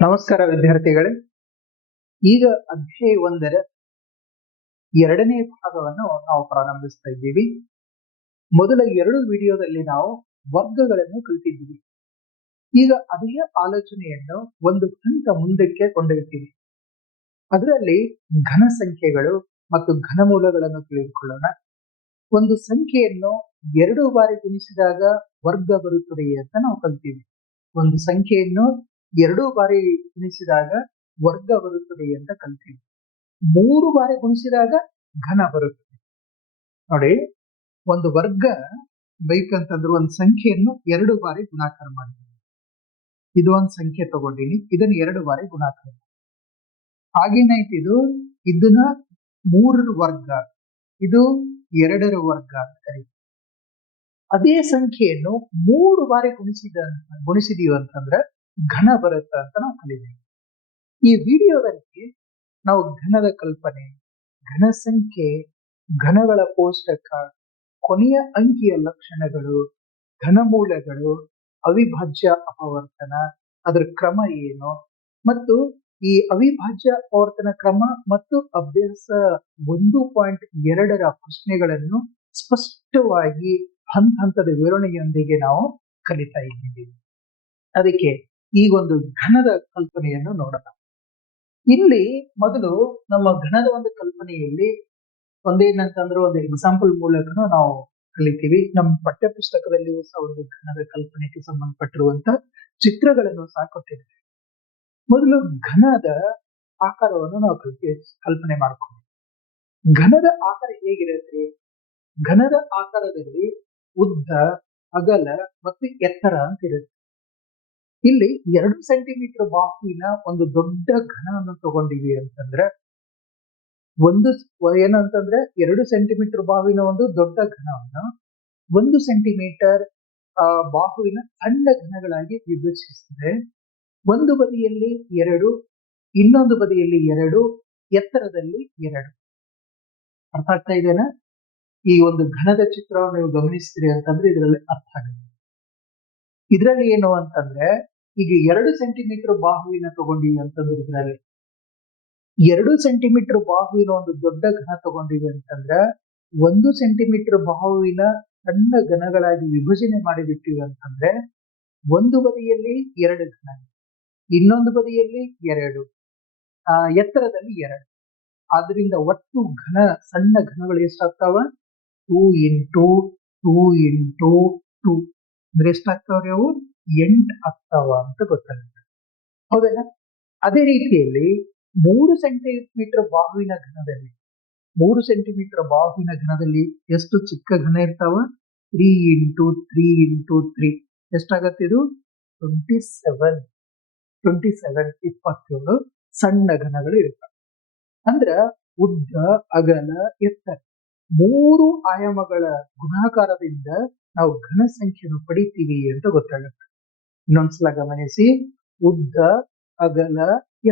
ನಮಸ್ಕಾರ ವಿದ್ಯಾರ್ಥಿಗಳೇ. ಈಗ ಅಧ್ಯಾಯ 1ರ ಎರಡನೇ ಭಾಗವನ್ನು ನಾವು ಪ್ರಾರಂಭಿಸ್ತಾ ಇದ್ದೀವಿ. ಮೊದಲ 2 ವಿಡಿಯೋದಲ್ಲಿ ನಾವು ವರ್ಗಗಳನ್ನು ಕಲಿತಿದ್ದೀವಿ. ಈಗ ಅದೇ ಆಲೋಚನೆಯನ್ನು ಒಂದು ಹಂತ ಮುಂದಕ್ಕೆ ಕೊಂಡೊಯ್ತೀವಿ. ಅದರಲ್ಲಿ ಘನ ಸಂಖ್ಯೆಗಳು ಮತ್ತು ಘನಮೂಲಗಳನ್ನು ತಿಳಿದುಕೊಳ್ಳೋಣ. ಒಂದು ಸಂಖ್ಯೆಯನ್ನು 2 ಬಾರಿ ಗುಣಿಸಿದಾಗ ವರ್ಗ ಬರುತ್ತದೆ ಅಂತ ನಾವು ಕಲಿತೀವಿ. ಒಂದು ಸಂಖ್ಯೆಯನ್ನು 2 ಬಾರಿ ಗುಣಿಸಿದಾಗ ವರ್ಗ ಬರುತ್ತದೆ ಅಂತ ಕಲಿತೀವಿ. 3 ಬಾರಿ ಗುಣಿಸಿದಾಗ ಘನ ಬರುತ್ತದೆ. ನೋಡಿ, ಒಂದು ವರ್ಗ ಬೇಕಂತಂದ್ರೆ ಒಂದು ಸಂಖ್ಯೆಯನ್ನು 2 ಬಾರಿ ಗುಣಾಕಾರ ಮಾಡಿದ್ದೀನಿ. ಇದು ಒಂದು ಸಂಖ್ಯೆ ತಗೊಂಡಿನಿ, ಇದನ್ನ 2 ಬಾರಿ ಗುಣಾಕಾರ. ಹಾಗೇನಾಯ್ತು, ಇದನ್ನ 3ರ ವರ್ಗ, ಇದು 2ರ ವರ್ಗ ಅಂತ ಕರೀತೀವಿ. ಅದೇ ಸಂಖ್ಯೆಯನ್ನು 3 ಬಾರಿ ಗುಣಿಸಿದೀವಿ ಅಂತಂದ್ರೆ ಘನ ಬರುತ್ತೆ ಅಂತ ನಾವು ಕಲಿತೀವಿ. ಈ ವಿಡಿಯೋದಲ್ಲಿ ನಾವು ಘನದ ಕಲ್ಪನೆ, ಘನ ಸಂಖ್ಯೆ, ಘನಗಳ ಕೋಷ್ಟಕ, ಕೊನೆಯ ಅಂಕಿಯ ಲಕ್ಷಣಗಳು, ಘನಮೂಲಗಳು, ಅವಿಭಾಜ್ಯ ಅಪವರ್ತನ, ಅದರ ಕ್ರಮ ಏನು, ಮತ್ತು ಈ ಅವಿಭಾಜ್ಯ ಅಪವರ್ತನ ಕ್ರಮ ಮತ್ತು ಅಭ್ಯಾಸ 1.2ರ ಪ್ರಶ್ನೆಗಳನ್ನು ಸ್ಪಷ್ಟವಾಗಿ ಹಂತ ಹಂತದ ವಿವರಣೆಯೊಂದಿಗೆ ನಾವು ಕಲಿತಾ ಇದ್ದೀವಿ. ಅದಕ್ಕೆ ಈಗ ಒಂದು ಘನದ ಕಲ್ಪನೆಯನ್ನು ನೋಡೋಣ. ಇಲ್ಲಿ ಮೊದಲು ನಮ್ಮ ಘನದ ಒಂದು ಕಲ್ಪನೆಯಲ್ಲಿ ಒಂದೇನಂತಂದ್ರೆ ಒಂದು ಎಕ್ಸಾಂಪಲ್ ಮೂಲಕ ನಾವು ಕಲಿತೀವಿ. ನಮ್ಮ ಪಠ್ಯ ಪುಸ್ತಕದಲ್ಲಿಯೂ ಸಹ ಒಂದು ಘನದ ಕಲ್ಪನೆಗೆ ಸಂಬಂಧಪಟ್ಟಿರುವಂತ ಚಿತ್ರಗಳನ್ನು ಸಹ ಕೊಟ್ಟಿದ್ದಾರೆ. ಮೊದಲು ಘನದ ಆಕಾರವನ್ನು ನಾವು ಕಲ್ಪನೆ ಮಾಡ್ತೀವಿ. ಘನದ ಆಕಾರ ಹೇಗಿರುತ್ತೆ? ಘನದ ಆಕಾರದಲ್ಲಿ ಉದ್ದ, ಅಗಲ ಮತ್ತು ಎತ್ತರ ಅಂತ ಇರುತ್ತೆ. ಇಲ್ಲಿ 2 ಸೆಂಟಿಮೀಟರ್ ಬಾಹುವಿನ ಒಂದು ದೊಡ್ಡ ಘನವನ್ನು ತಗೊಂಡಿವಿ ಅಂತಂದ್ರೆ, ಏನಂತಂದ್ರೆ 2 ಸೆಂಟಿಮೀಟರ್ ಬಾಹುವಿನ ಒಂದು ದೊಡ್ಡ ಘನವನ್ನು 1 ಸೆಂಟಿಮೀಟರ್ ಬಾಹುವಿನ ಸಣ್ಣ ಘನಗಳಾಗಿ ವಿಭಜಿಸಿದ್ರೆ, ಒಂದು ಬದಿಯಲ್ಲಿ 2, ಇನ್ನೊಂದು ಬದಿಯಲ್ಲಿ 2, ಎತ್ತರದಲ್ಲಿ 2. ಅರ್ಥ ಆಗ್ತಾ ಇದೆನಾ? ಈ ಒಂದು ಘನದ ಚಿತ್ರವನ್ನು ನೀವು ಗಮನಿಸ್ತೀರಿ ಅಂತಂದ್ರೆ ಇದರಲ್ಲಿ ಅರ್ಥ ಆಗುತ್ತೆ. ಇದರಲ್ಲಿ ಏನು ಅಂತಂದ್ರೆ, ಈಗ 2 ಸೆಂಟಿಮೀಟರ್ ಬಾಹುವಿನ ತಗೊಂಡಿವಿ ಅಂತಂದ್ರೆ, ಇದರಲ್ಲಿ 2 ಸೆಂಟಿಮೀಟರ್ ಬಾಹುವಿನ ಒಂದು ದೊಡ್ಡ ಘನ ತಗೊಂಡಿವಿ ಅಂತಂದ್ರೆ 1 ಸೆಂಟಿಮೀಟರ್ ಬಾಹುವಿನ ಸಣ್ಣ ಘನಗಳಾಗಿ ವಿಭಜನೆ ಮಾಡಿಬಿಟ್ಟಿವಿ ಅಂತಂದ್ರೆ, ಒಂದು ಬದಿಯಲ್ಲಿ 2 ಘನ, ಇನ್ನೊಂದು ಬದಿಯಲ್ಲಿ 2, ಎತ್ತರದಲ್ಲಿ 2. ಆದ್ರಿಂದ ಒಟ್ಟು ಸಣ್ಣ ಘನಗಳು ಎಷ್ಟಾಗ್ತಾವ? 2 × 2 × 2 ಅಂದ್ರೆ ಎಷ್ಟಾಗ್ತಾವ್ರಿ? ಅವು 8 ಆಗ್ತಾವ ಅಂತ ಗೊತ್ತಾಗುತ್ತೆ. ಹೌದಲ್ಲ? ಅದೇ ರೀತಿಯಲ್ಲಿ 3 ಸೆಂಟಿಮೀಟರ್ ಬಾಹುವಿನ ಘನದಲ್ಲಿ 3 ಸೆಂಟಿಮೀಟರ್ ಬಾಹುವಿನ ಘನದಲ್ಲಿ ಎಷ್ಟು ಚಿಕ್ಕ ಘನ ಇರ್ತಾವ? 3 × 3 × 3 ಎಷ್ಟಾಗತ್ತೆ? ಇದು 27 ಸಣ್ಣ ಘನಗಳು ಇರ್ತವೆ. ಅಂದ್ರ ಉದ್ದ, ಅಗಲ, ಎತ್ತರ 3 ಆಯಾಮಗಳ ಗುಣಾಕಾರದಿಂದ ನಾವು ಘನ ಸಂಖ್ಯೆಯನ್ನು ಪಡಿತೀವಿ ಅಂತ ಗೊತ್ತಾಗುತ್ತೆ. ಇನ್ನೊಂದ್ಸಲ ಗಮನಿಸಿ, ಉದ್ದ, ಅಗಲ,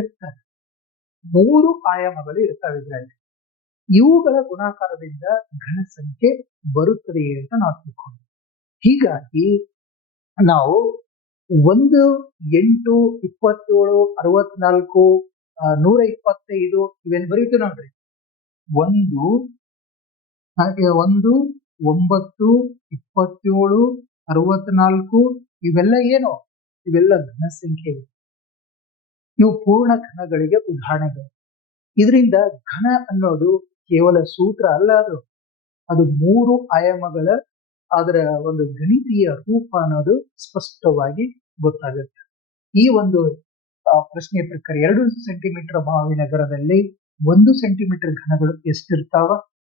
ಎತ್ತರ 3 ಆಯಾಮಗಳು ಇರ್ತವೆ. ಇದರಲ್ಲಿ ಇವುಗಳ ಗುಣಾಕಾರದಿಂದ ಘನ ಸಂಖ್ಯೆ ಬರುತ್ತದೆ ಅಂತ ನಾವು ತಿಳ್ಕೊಂಡು, ಹೀಗಾಗಿ ನಾವು 1, 8, 27, 64, 125 ಇವೇನು ಬರೀತೀವಿ ನೋಡ್ರಿ. 1, 9, 27, 64 ಇವೆಲ್ಲ ಏನು? ಇವೆಲ್ಲ ಘನ ಸಂಖ್ಯೆ. ಇವು ಪೂರ್ಣ ಘನಗಳಿಗೆ ಉದಾಹರಣೆಗಳು. ಇದರಿಂದ ಘನ ಅನ್ನೋದು ಕೇವಲ ಸೂತ್ರ ಅಲ್ಲ, ಅದು 3 ಆಯಾಮಗಳ ಅದರ ಒಂದು ಗಣಿತೀಯ ರೂಪ ಅನ್ನೋದು ಸ್ಪಷ್ಟವಾಗಿ ಗೊತ್ತಾಗುತ್ತೆ. ಈ ಒಂದು ಪ್ರಶ್ನೆ ಪ್ರಕಾರ 2 ಸೆಂಟಿಮೀಟರ್ ಬಾಹುವಿನ ಘನದಲ್ಲಿ 1 ಸೆಂಟಿಮೀಟರ್ ಘನಗಳು ಎಷ್ಟಿರ್ತಾವ,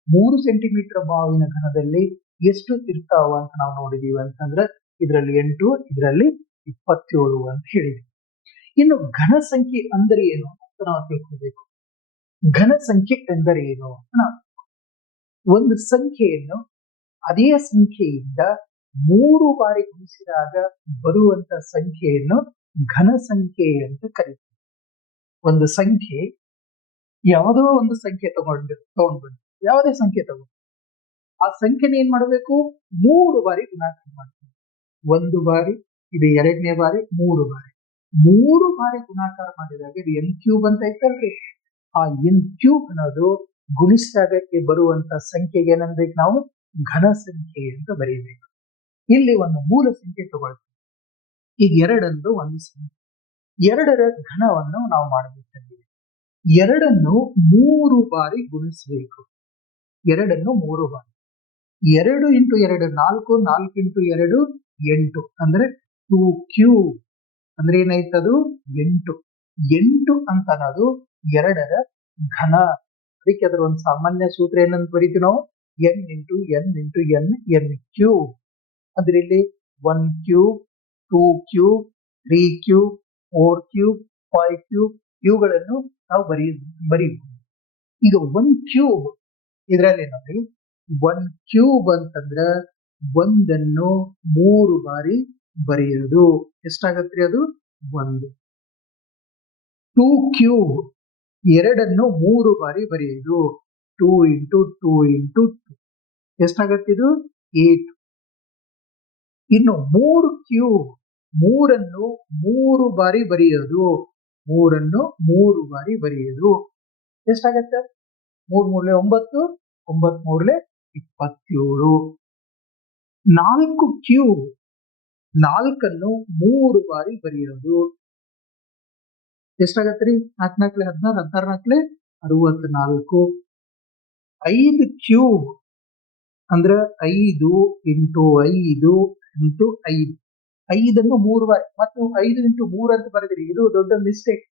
3 ಸೆಂಟಿಮೀಟರ್ ಬಾಹುವಿನ ಘನದಲ್ಲಿ ಎಷ್ಟು ಇರ್ತಾವ ಅಂತ ನಾವು ನೋಡಿದೀವಿ ಅಂತಂದ್ರೆ ಇದರಲ್ಲಿ 8, ಇದರಲ್ಲಿ 27 ಅಂತ ಹೇಳಿದ್ವಿ. ಇನ್ನು ಘನ ಸಂಖ್ಯೆ ಅಂದರೆ ಏನು ಅಂತ ನಾವು ತಿಳ್ಕೊಳ್ಬೇಕು. ಘನ ಸಂಖ್ಯೆ ಎಂದರೆ ಏನು? ಒಂದು ಸಂಖ್ಯೆಯನ್ನು ಅದೇ ಸಂಖ್ಯೆಯಿಂದ 3 ಬಾರಿ ಗುಣಿಸಿದಾಗ ಬರುವಂತ ಸಂಖ್ಯೆಯನ್ನು ಘನ ಸಂಖ್ಯೆ ಅಂತ ಕರೀತೀವಿ. ಒಂದು ಸಂಖ್ಯೆ, ಯಾವುದೋ ಒಂದು ಸಂಖ್ಯೆ ತಗೊಂಡ್ಬಿಡಿ, ಯಾವುದೇ ಸಂಖ್ಯೆ ತಗೊಂಡು ಆ ಸಂಖ್ಯೆನ ಏನ್ ಮಾಡಬೇಕು? 3 ಬಾರಿ ಗುಣಾಕಾರ ಮಾಡ್ತೀವಿ. 1 ಬಾರಿ, ಇದು 2ನೇ ಬಾರಿ, 3 ಬಾರಿ. 3 ಬಾರಿ ಗುಣಾಕಾರ ಮಾಡಿದಾಗ ಇದು ಎನ್ ಕ್ಯೂಬ್ ಅಂತ ಐತಲ್ರಿ, ಆ ಎನ್ ಕ್ಯೂಬ್ ಅನ್ನೋದು ಗುಣಿಸಿದಾಗ ಬರುವಂತ ಸಂಖ್ಯೆಗೆ ಏನನ್ಬೇಕು ನಾವು ಘನ ಸಂಖ್ಯೆ ಅಂತ ಬರೀಬೇಕು. ಇಲ್ಲಿ ಒಂದು ಮೂಲ ಸಂಖ್ಯೆ ತಗೊಳ್ತೀವಿ. ಈಗ 2 ಅಂದು ಒಂದು ಸಂಖ್ಯೆ, 2ರ ಘನವನ್ನು ನಾವು ಮಾಡಬೇಕಾಗಿದೆ. 2ಅನ್ನು 3 ಬಾರಿ ಗುಣಿಸಬೇಕು. 2ಅನ್ನು 3 ಬಾರಿ, 2 ಇಂಟು 2 4, 4 ಇಂಟು 2 8, ಅಂದ್ರೆ 2 ಕ್ಯೂಬ್ ಅಂದ್ರೆ ಏನಾಯ್ತದು 8. 8 ಅಂತ ಅನ್ನೋದು 2ರ ಘನ. ಅದಕ್ಕೆ ಅದರ ಒಂದು ಸಾಮಾನ್ಯ ಸೂತ್ರ ಏನಂತ ಬರೀತೀವಿ ನಾವು, n into n into n, n cube. ಅಂದ್ರೆ ಇಲ್ಲಿ 1 cube, 2 cube, 3 cube, 4 cube, 5 cube ಇವುಗಳನ್ನು ನಾವು ಬರೀಬಹುದು. ಈಗ 1 ಕ್ಯೂಬ್ ಇದರಲ್ಲಿ ನೋಡಿ, 1 ಕ್ಯೂಬ್ ಅಂತಂದ್ರ 1ಅನ್ನು 3 ಬಾರಿ ಬರೆಯೋದು. ಎಷ್ಟಾಗತ್ರಿ ಅದು 1. 2 ಕ್ಯೂಬ್ 2ಅನ್ನು 3 ಬಾರಿ ಬರೆಯೋದು. 2 ಇಂಟು 2 ಇಂಟು 2 ಎಷ್ಟಾಗತ್ತಿದು 8. ಇನ್ನು 3 ಕ್ಯೂಬ್ 3ಅನ್ನು 3 ಬಾರಿ ಬರೆಯೋದು. 3ಅನ್ನು 3 ಬಾರಿ ಬರೆಯೋದು ಎಷ್ಟಾಗತ್ತೆ 3 3 9, 9 3 27. 4 ಕ್ಯೂಬ್ 4ಅನ್ನು 3 ಬಾರಿ ಬರೆಯೋದು ಎಷ್ಟಾಗತ್ರಿ 4 4 16, 16 64. 5 ಕ್ಯೂಬ್ ಅಂದ್ರ 5 ಇಂಟು 5 ಇಂಟು 5, 5ಅನ್ನು 3 ಬಾರಿ, ಮತ್ತು 5 ಇಂಟು 3 ಅಂತ ಬರೆದ್ರಿ, ಇದು ದೊಡ್ಡ ಮಿಸ್ಟೇಕ್.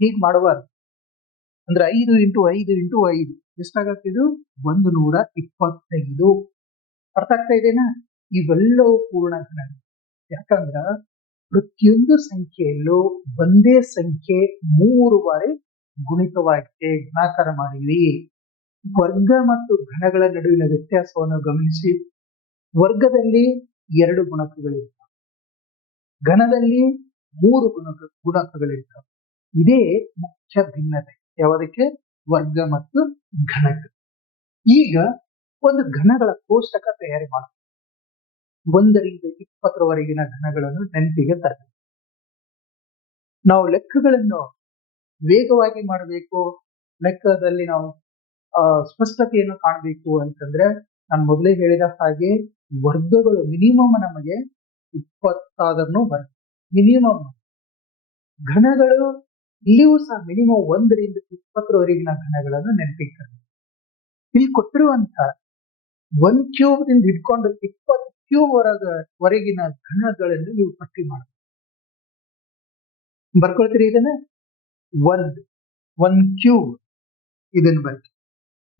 ಹೀಗೆ ಮಾಡಬಾರ್ದು. ಅಂದ್ರೆ 5 ಇಂಟು 5 ಇಂಟು 5 ಎಷ್ಟಾಗತ್ತಿದು 125. ಅರ್ಥ ಆಗ್ತಾ ಇದೆನಾ? ಇವೆಲ್ಲವೂ ಪೂರ್ಣ ಘನ. ಯಾಕಂದ್ರ ಪ್ರತಿಯೊಂದು ಸಂಖ್ಯೆಯಲ್ಲೂ ಒಂದೇ ಸಂಖ್ಯೆ 3 ಬಾರಿ ಗುಣಿತವಾಗಿದೆ, ಗುಣಾಕಾರ ಮಾಡಿವಿ. ವರ್ಗ ಮತ್ತು ಘನಗಳ ನಡುವಿನ ವ್ಯತ್ಯಾಸವನ್ನು ಗಮನಿಸಿ. ವರ್ಗದಲ್ಲಿ 2 ಗುಣಕಗಳಿರ್ತವೆ, ಘನದಲ್ಲಿ 3 ಗುಣಕಗಳಿರ್ತವೆ. ಇದೇ ಮುಖ್ಯ ಭಿನ್ನತೆ ಯಾವುದಕ್ಕೆ, ವರ್ಗ ಮತ್ತು ಘನಕ್ಕೆ. ಈಗ ಒಂದು ಘನಗಳ ಕೋಷ್ಟಕ ತಯಾರಿ ಮಾಡಬೇಕು. 1 ರಿಂದ 20ರವರೆಗಿನ ಘನಗಳನ್ನು ನೆನಪಿಗೆ ತರಬೇಕು. ನಾವು ಲೆಕ್ಕಗಳನ್ನು ವೇಗವಾಗಿ ಮಾಡಬೇಕು, ಲೆಕ್ಕದಲ್ಲಿ ನಾವು ಸ್ಪಷ್ಟತೆಯನ್ನು ಕಾಣಬೇಕು ಅಂತಂದ್ರೆ ನಾನು ಮೊದಲೇ ಹೇಳಿದ ಹಾಗೆ ವರ್ಗಗಳು ಮಿನಿಮಮ್ ನಮಗೆ 20 ಬರುತ್ತೆ, ಮಿನಿಮಮ್. ಘನಗಳು ಇಲ್ಲಿಯೂ ಸಹ ಮಿನಿಮಮ್ 1 ರಿಂದ 20ರವರೆಗಿನ ಘನಗಳನ್ನು ನೆನಪಿಗೆ ತರಬೇಕು. ಇಲ್ಲಿ ಕೊಟ್ಟಿರುವಂತ 1 ಕ್ಯೂಬ್ ಇಂದ ಹಿಡ್ಕೊಂಡು 20 ಕ್ಯೂಬ್ ವರೆಗಿನ ಘನಗಳನ್ನು ನೀವು ಪಟ್ಟಿ ಮಾಡಬೇಕು. ಬರ್ಕೊಳ್ತೀರಿ ಇದನ್ನ? 1 ಕ್ಯೂಬ್ ಇದನ್ನು ಬರ್ತೀವಿ.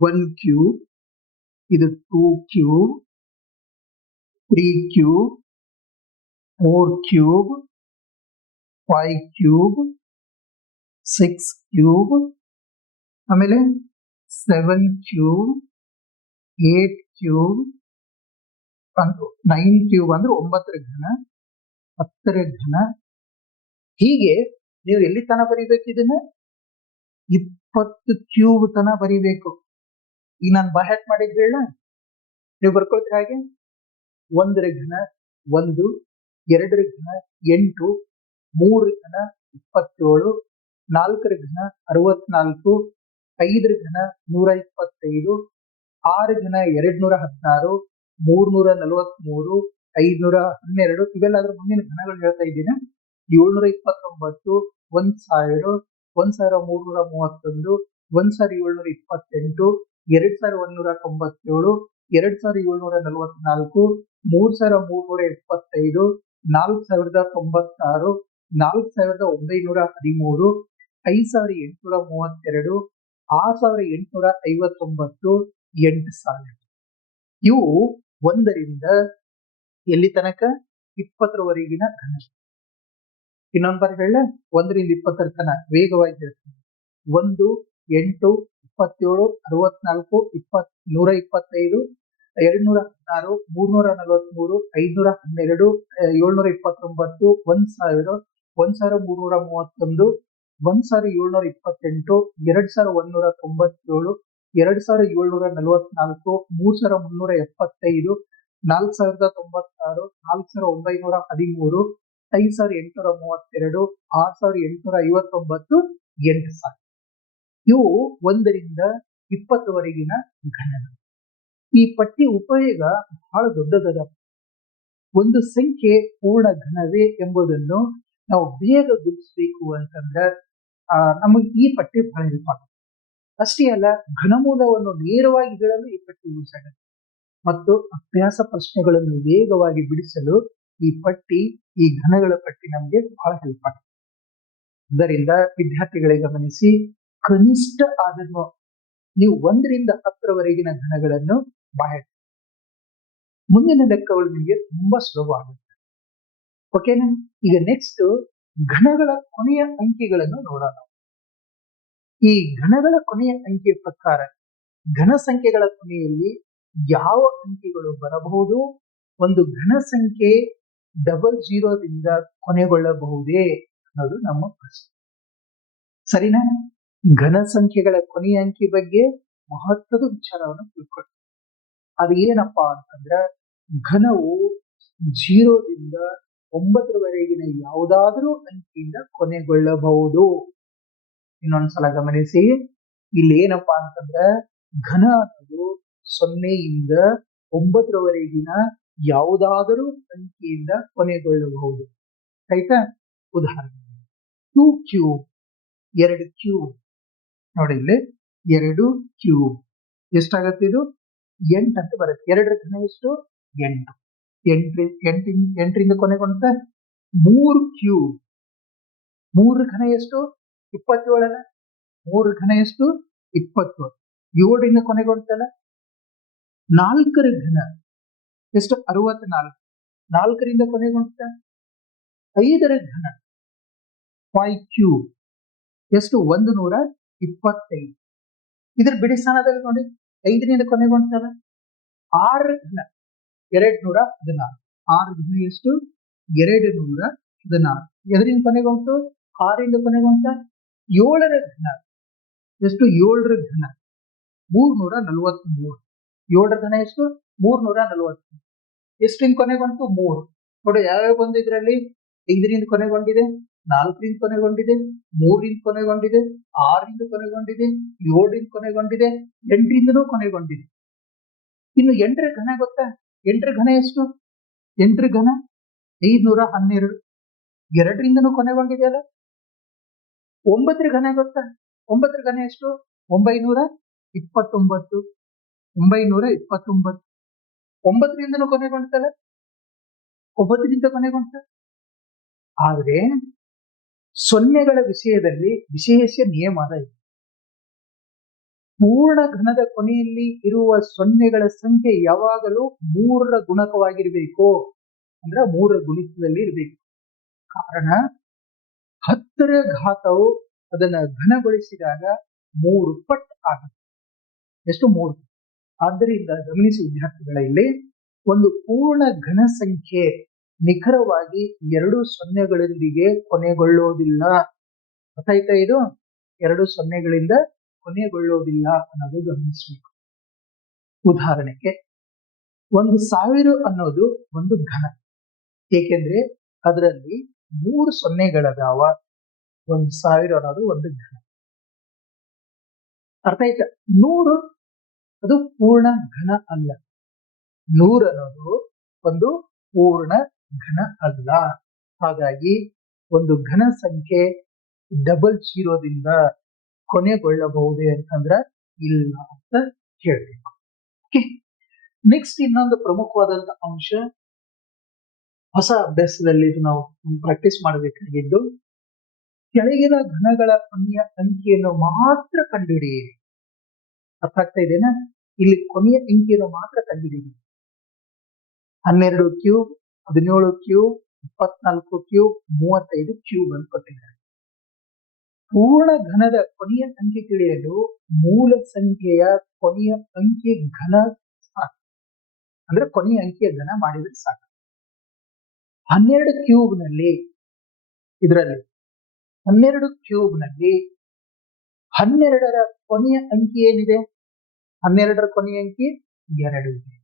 1 ಕ್ಯೂಬ್, ಇದು 2 cube, 3 cube, 4 cube, 5 cube, 6 cube, ಆಮೇಲೆ 7 ಕ್ಯೂಬ್, 8 ಕ್ಯೂಬ್, 9 ಕ್ಯೂಬ್ ಅಂದ್ರೆ 9ರ ಘನ, 10ರ ಘನ. ಹೀಗೆ ನೀವು ಎಲ್ಲಿ ತನ ಬರೀಬೇಕು ಇದನ್ನ? 20 ಕ್ಯೂಬ್ ತನ ಬರೀಬೇಕು. ಈಗ ನಾನು ಬಾಹ್ಯಾಟ್ ಮಾಡಿದ್ ಹೇಳ, ನೀವು ಬರ್ಕೊಳ್ತೀರ ಹಾಗೆ. 1ರ ಘನ 1, 2ರ ಘನ 8, 3ರ ಘನ 27, 4ರ ಘನ 64, 5ರ ಘನ 125, 6ರ ಘನ 216, 343, 512 ಇವೆಲ್ಲ ಅದ್ರ ಮುಂದಿನ ಘನಗಳು ಹೇಳ್ತಾ ಇದ್ದೀನಿ. 729, 1000, 1331, 1728, 2197, 2744, 3375, 4096, 4913, 5832, 6859, 8000. ಇವು 1 ರಿಂದ ಎಲ್ಲಿ ತನಕ 20ರವರೆಗಿನ ಘನ. ಇನ್ನೊಂದು ಬಾರಿ ಹೇಳ, 1 ರಿಂದ 20ರ ತನಕ ವೇಗವಾಗಿ ಹೇಳ್ತೀನಿ. 1, 8, 27, 64, 125, 216, 343, 512, 729, 1000, 1331, 1728, 2197, 2744, 3375, 4096, 4913, 5832, 6859, 8000. ಇವು 1ರಿಂದ 20ವರೆಗಿನ ಘನಗಳು. ಈ ಪಟ್ಟಿ ಉಪಯೋಗ ಬಹಳ ದೊಡ್ಡದದ. ಒಂದು ಸಂಖ್ಯೆ ಪೂರ್ಣ ಘನವೇ ಎಂಬುದನ್ನು ನಾವು ಬೇಗ ಗುರುತಿಸಬೇಕು ಅಂತಂದ್ರೆ ನಮಗೆ ಈ ಪಟ್ಟಿ ಬಹಳ ಹೆಲ್ಪ್ ಆಗುತ್ತೆ. ಅಷ್ಟೇ ಅಲ್ಲ, ಘನಮೂಲವನ್ನು ನೇರವಾಗಿ ಹೇಳಲು ಈ ಪಟ್ಟಿ ಯೂಸ್ ಆಗುತ್ತೆ ಮತ್ತು ಅಭ್ಯಾಸ ಪ್ರಶ್ನೆಗಳನ್ನು ವೇಗವಾಗಿ ಬಿಡಿಸಲು ಈ ಘನಗಳ ಪಟ್ಟಿ ನಮಗೆ ಬಹಳ ಹೆಲ್ಪ್ ಆಗುತ್ತೆ. ಅದರಿಂದ ವಿದ್ಯಾರ್ಥಿಗಳಿಗೆ ಗಮನಿಸಿ, ಕನಿಷ್ಠ ಆದರೂ ನೀವು 1ರಿಂದ 10ರವರೆಗಿನ ಘನಗಳನ್ನು ಬಾಯ ಮುಂದಿನ ಲೆಕ್ಕಗಳು ನಿಮಗೆ ತುಂಬಾ ಸುಲಭ ಆಗುತ್ತೆ. ಓಕೆನಾ? ಈಗ ನೆಕ್ಸ್ಟ್ ಘನಗಳ ಕೊನೆಯ ಅಂಕಿಗಳನ್ನು ನೋಡೋಣ. ಈ ಘನಗಳ ಕೊನೆಯ ಅಂಕಿಯ ಪ್ರಕಾರ ಘನ ಸಂಖ್ಯೆಗಳ ಕೊನೆಯಲ್ಲಿ ಯಾವ ಅಂಕಿಗಳು ಬರಬಹುದು? ಒಂದು ಘನ ಸಂಖ್ಯೆ 00ದಿಂದ ಕೊನೆಗೊಳ್ಳಬಹುದೇ ಅನ್ನೋದು ನಮ್ಮ ಪ್ರಶ್ನೆ. ಸರಿನಾ? ಘನ ಸಂಖ್ಯೆಗಳ ಕೊನೆಯ ಅಂಕಿ ಬಗ್ಗೆ ಮಹತ್ವದ ವಿಚಾರವನ್ನು ತಿಳ್ಕೊಳ್ಳಿ. ಅದು ಏನಪ್ಪಾ ಅಂತಂದ್ರ, ಘನವು 0ದಿಂದ 9ರವರೆಗಿನ ಯಾವುದಾದರೂ ಅಂಕಿಯಿಂದ ಕೊನೆಗೊಳ್ಳಬಹುದು. ಇನ್ನೊಂದ್ಸಲ ಗಮನಿಸಿ, ಇಲ್ಲಿ ಏನಪ್ಪಾ ಅಂತಂದ್ರ ಘನ ಅನ್ನೋದು 0ಯಿಂದ 9ರವರೆಗಿನ ಯಾವುದಾದರೂ ಅಂಕಿಯಿಂದ ಕೊನೆಗೊಳ್ಳಬಹುದು. ಆಯ್ತಾ? ಉದಾಹರಣೆ 2 ಕ್ಯೂಬ್, 2 ಕ್ಯೂಬ್ ನೋಡಿ, ಇಲ್ಲಿ 2 ಕ್ಯೂಬ್ ಎಷ್ಟಾಗತ್ತೆ? ಇದು 8 ಅಂತ ಬರುತ್ತೆ. 2ರ ಘನ ಎಷ್ಟು? 8. 8ರಿಂದ ಕೊನೆಗೊಂಡ 3 ಕ್ಯೂಬ್, 3ರ ಘನ ಎಷ್ಟು? 27 ಅಲ್ಲ? 3ರ ಘನ ಎಷ್ಟು? 27. 7ರಿಂದ ಕೊನೆಗೊಂಡಲ್ಲ? 4ರ ಘನ ಎಷ್ಟು? 64. 4ರಿಂದ ಕೊನೆಗೊಂಡ 5ರ ಘನ 5 ಕ್ಯೂಬ್ ಎಷ್ಟು? 125. ಇದ್ರ ಬಿಡಿ ಸ್ಥಾನದಲ್ಲಿ ನೋಡಿ, 5ರಿಂದ ಕೊನೆಗೊಂಡಲ್ಲ? 6ರ ಘನ 216. 6ರ ಘನ ಎಷ್ಟು? 216. ಎದರಿಂದ ಕೊನೆಗೊಂಡು? 6ರಿಂದ ಕೊನೆಗೊಂಡ 7ರ ಘನ ಎಷ್ಟು? 7ರ ಘನ 343. 7ರ ಘನ ಎಷ್ಟು? 343. ಎಷ್ಟರಿಂದ ಕೊನೆಗೊಂಡು? 3. ನೋಡಿ ಯಾವ್ಯಾವ ಬಂದು ಇದರಲ್ಲಿ? 5ರಿಂದ ಕೊನೆಗೊಂಡಿದೆ, 4ರಿಂದ ಕೊನೆಗೊಂಡಿದೆ, 3ರಿಂದ ಕೊನೆಗೊಂಡಿದೆ, 6ರಿಂದ ಕೊನೆಗೊಂಡಿದೆ, 7ರಿಂದ ಕೊನೆಗೊಂಡಿದೆ, 8ರಿಂದನೂ ಕೊನೆಗೊಂಡಿದೆ. ಇನ್ನು 8ರ ಘನ ಗೊತ್ತಾ? 8ರ ಘನ ಎಷ್ಟು? 8ರ ಘನ 512. 2ರಿಂದನೂ ಕೊನೆಗೊಂಡಿದೆ ಅಲ್ಲ? 9ರ ಘನ ಗೊತ್ತಾ? 9ರ ಘನ ಎಷ್ಟು? 929. 929. 9ರಿಂದನೂ ಕೊನೆಗೊಂಡಲ್ಲ? 9ರಿಂದ ಕೊನೆಗೊಂಡ. ಆದ್ರೆ ಸೊನ್ನೆಗಳ ವಿಷಯದಲ್ಲಿ ವಿಶೇಷ ನಿಯಮದ ಇದೆ. ಪೂರ್ಣ ಘನದ ಕೊನೆಯಲ್ಲಿ ಇರುವ ಸೊನ್ನೆಗಳ ಸಂಖ್ಯೆ ಯಾವಾಗಲೂ 3ರ ಗುಣಕವಾಗಿರ್ಬೇಕು. ಅಂದ್ರೆ 3ರ ಗುಣಿತದಲ್ಲಿ ಇರಬೇಕು. ಕಾರಣ 10ರ ಘಾತವು ಅದನ್ನ ಘನಗೊಳಿಸಿದಾಗ 3 ಪಟ್ಟು ಆಗುತ್ತೆ. ಎಷ್ಟು? 3. ಆದ್ದರಿಂದ ಗಮನಿಸಿ ವಿದ್ಯಾರ್ಥಿಗಳ, ಇಲ್ಲಿ ಒಂದು ಪೂರ್ಣ ಘನ ಸಂಖ್ಯೆ ನಿಖರವಾಗಿ 2 ಸೊನ್ನೆಗಳೊಂದಿಗೆ ಕೊನೆಗೊಳ್ಳೋದಿಲ್ಲ. ಗೊತ್ತಾಯ್ತಾ? ಇದು 2 ಸೊನ್ನೆಗಳಿಂದ ಕೊನೆಗೊಳ್ಳೋದಿಲ್ಲ ಅನ್ನೋದು ಗಮನಿಸಬೇಕು. ಉದಾಹರಣೆಗೆ 1000 ಅನ್ನೋದು ಒಂದು ಘನ, ಏಕೆಂದ್ರೆ ಅದರಲ್ಲಿ 3 ಸೊನ್ನೆಗಳದಾವ. 1000 ಅನ್ನೋದು ಒಂದು ಘನ. ಅರ್ಥ ಆಯ್ತಾ? 100 ಅದು ಪೂರ್ಣ ಘನ ಅಲ್ಲ. 100 ಅನ್ನೋದು ಒಂದು ಪೂರ್ಣ ಘನ ಅಲ್ಲ. ಹಾಗಾಗಿ ಒಂದು ಘನ ಸಂಖ್ಯೆ 00ದಿಂದ ಕೊನೆಗೊಳ್ಳಬಹುದೇ ಅಂತಂದ್ರ ಇಲ್ಲ ಅಂತ ಹೇಳ್ಬೇಕು. ನೆಕ್ಸ್ಟ್ ಇನ್ನೊಂದು ಪ್ರಮುಖವಾದಂತ ಅಂಶ, ಹೊಸ ಅಭ್ಯಾಸದಲ್ಲಿ ನಾವು ಪ್ರಾಕ್ಟೀಸ್ ಮಾಡಬೇಕಾಗಿದ್ದು, ಕೆಳಗಿನ ಘನಗಳ ಕೊನೆಯ ಅಂಕಿಯನ್ನು ಮಾತ್ರ ಕಂಡುಹಿಡಿಯಿರಿ. ಅರ್ಥ ಆಗ್ತಾ ಇದೆನಾ? ಇಲ್ಲಿ ಕೊನೆಯ ಅಂಕಿಯನ್ನು ಮಾತ್ರ ಕಂಡುಹಿಡಿಯಿರಿ. 12 ಕ್ಯೂಬ್, 17 ಕ್ಯೂಬ್, 24 ಕ್ಯೂಬ್, 35 ಕ್ಯೂಬ್ ಅಂತ ಕೊಟ್ಟಿದ್ದಾರೆ. ಪೂರ್ಣ ಘನದ ಕೊನೆಯ ಅಂಕಿ ತಿಳಿಯಲು ಮೂಲ ಸಂಖ್ಯೆಯ ಕೊನೆಯ ಅಂಕಿ ಘನ ಸಾಕು. ಅಂದ್ರೆ ಕೊನೆಯ ಅಂಕಿಯ ಘನ ಮಾಡಿದ್ರೆ ಸಾಕು. 12 ಕ್ಯೂಬ್ ನಲ್ಲಿ 12 ಕ್ಯೂಬ್ ನಲ್ಲಿ 12ರ ಕೊನೆಯ ಅಂಕಿ ಏನಿದೆ? 12ರ ಕೊನೆಯ ಅಂಕಿ 2 ಇದೆ.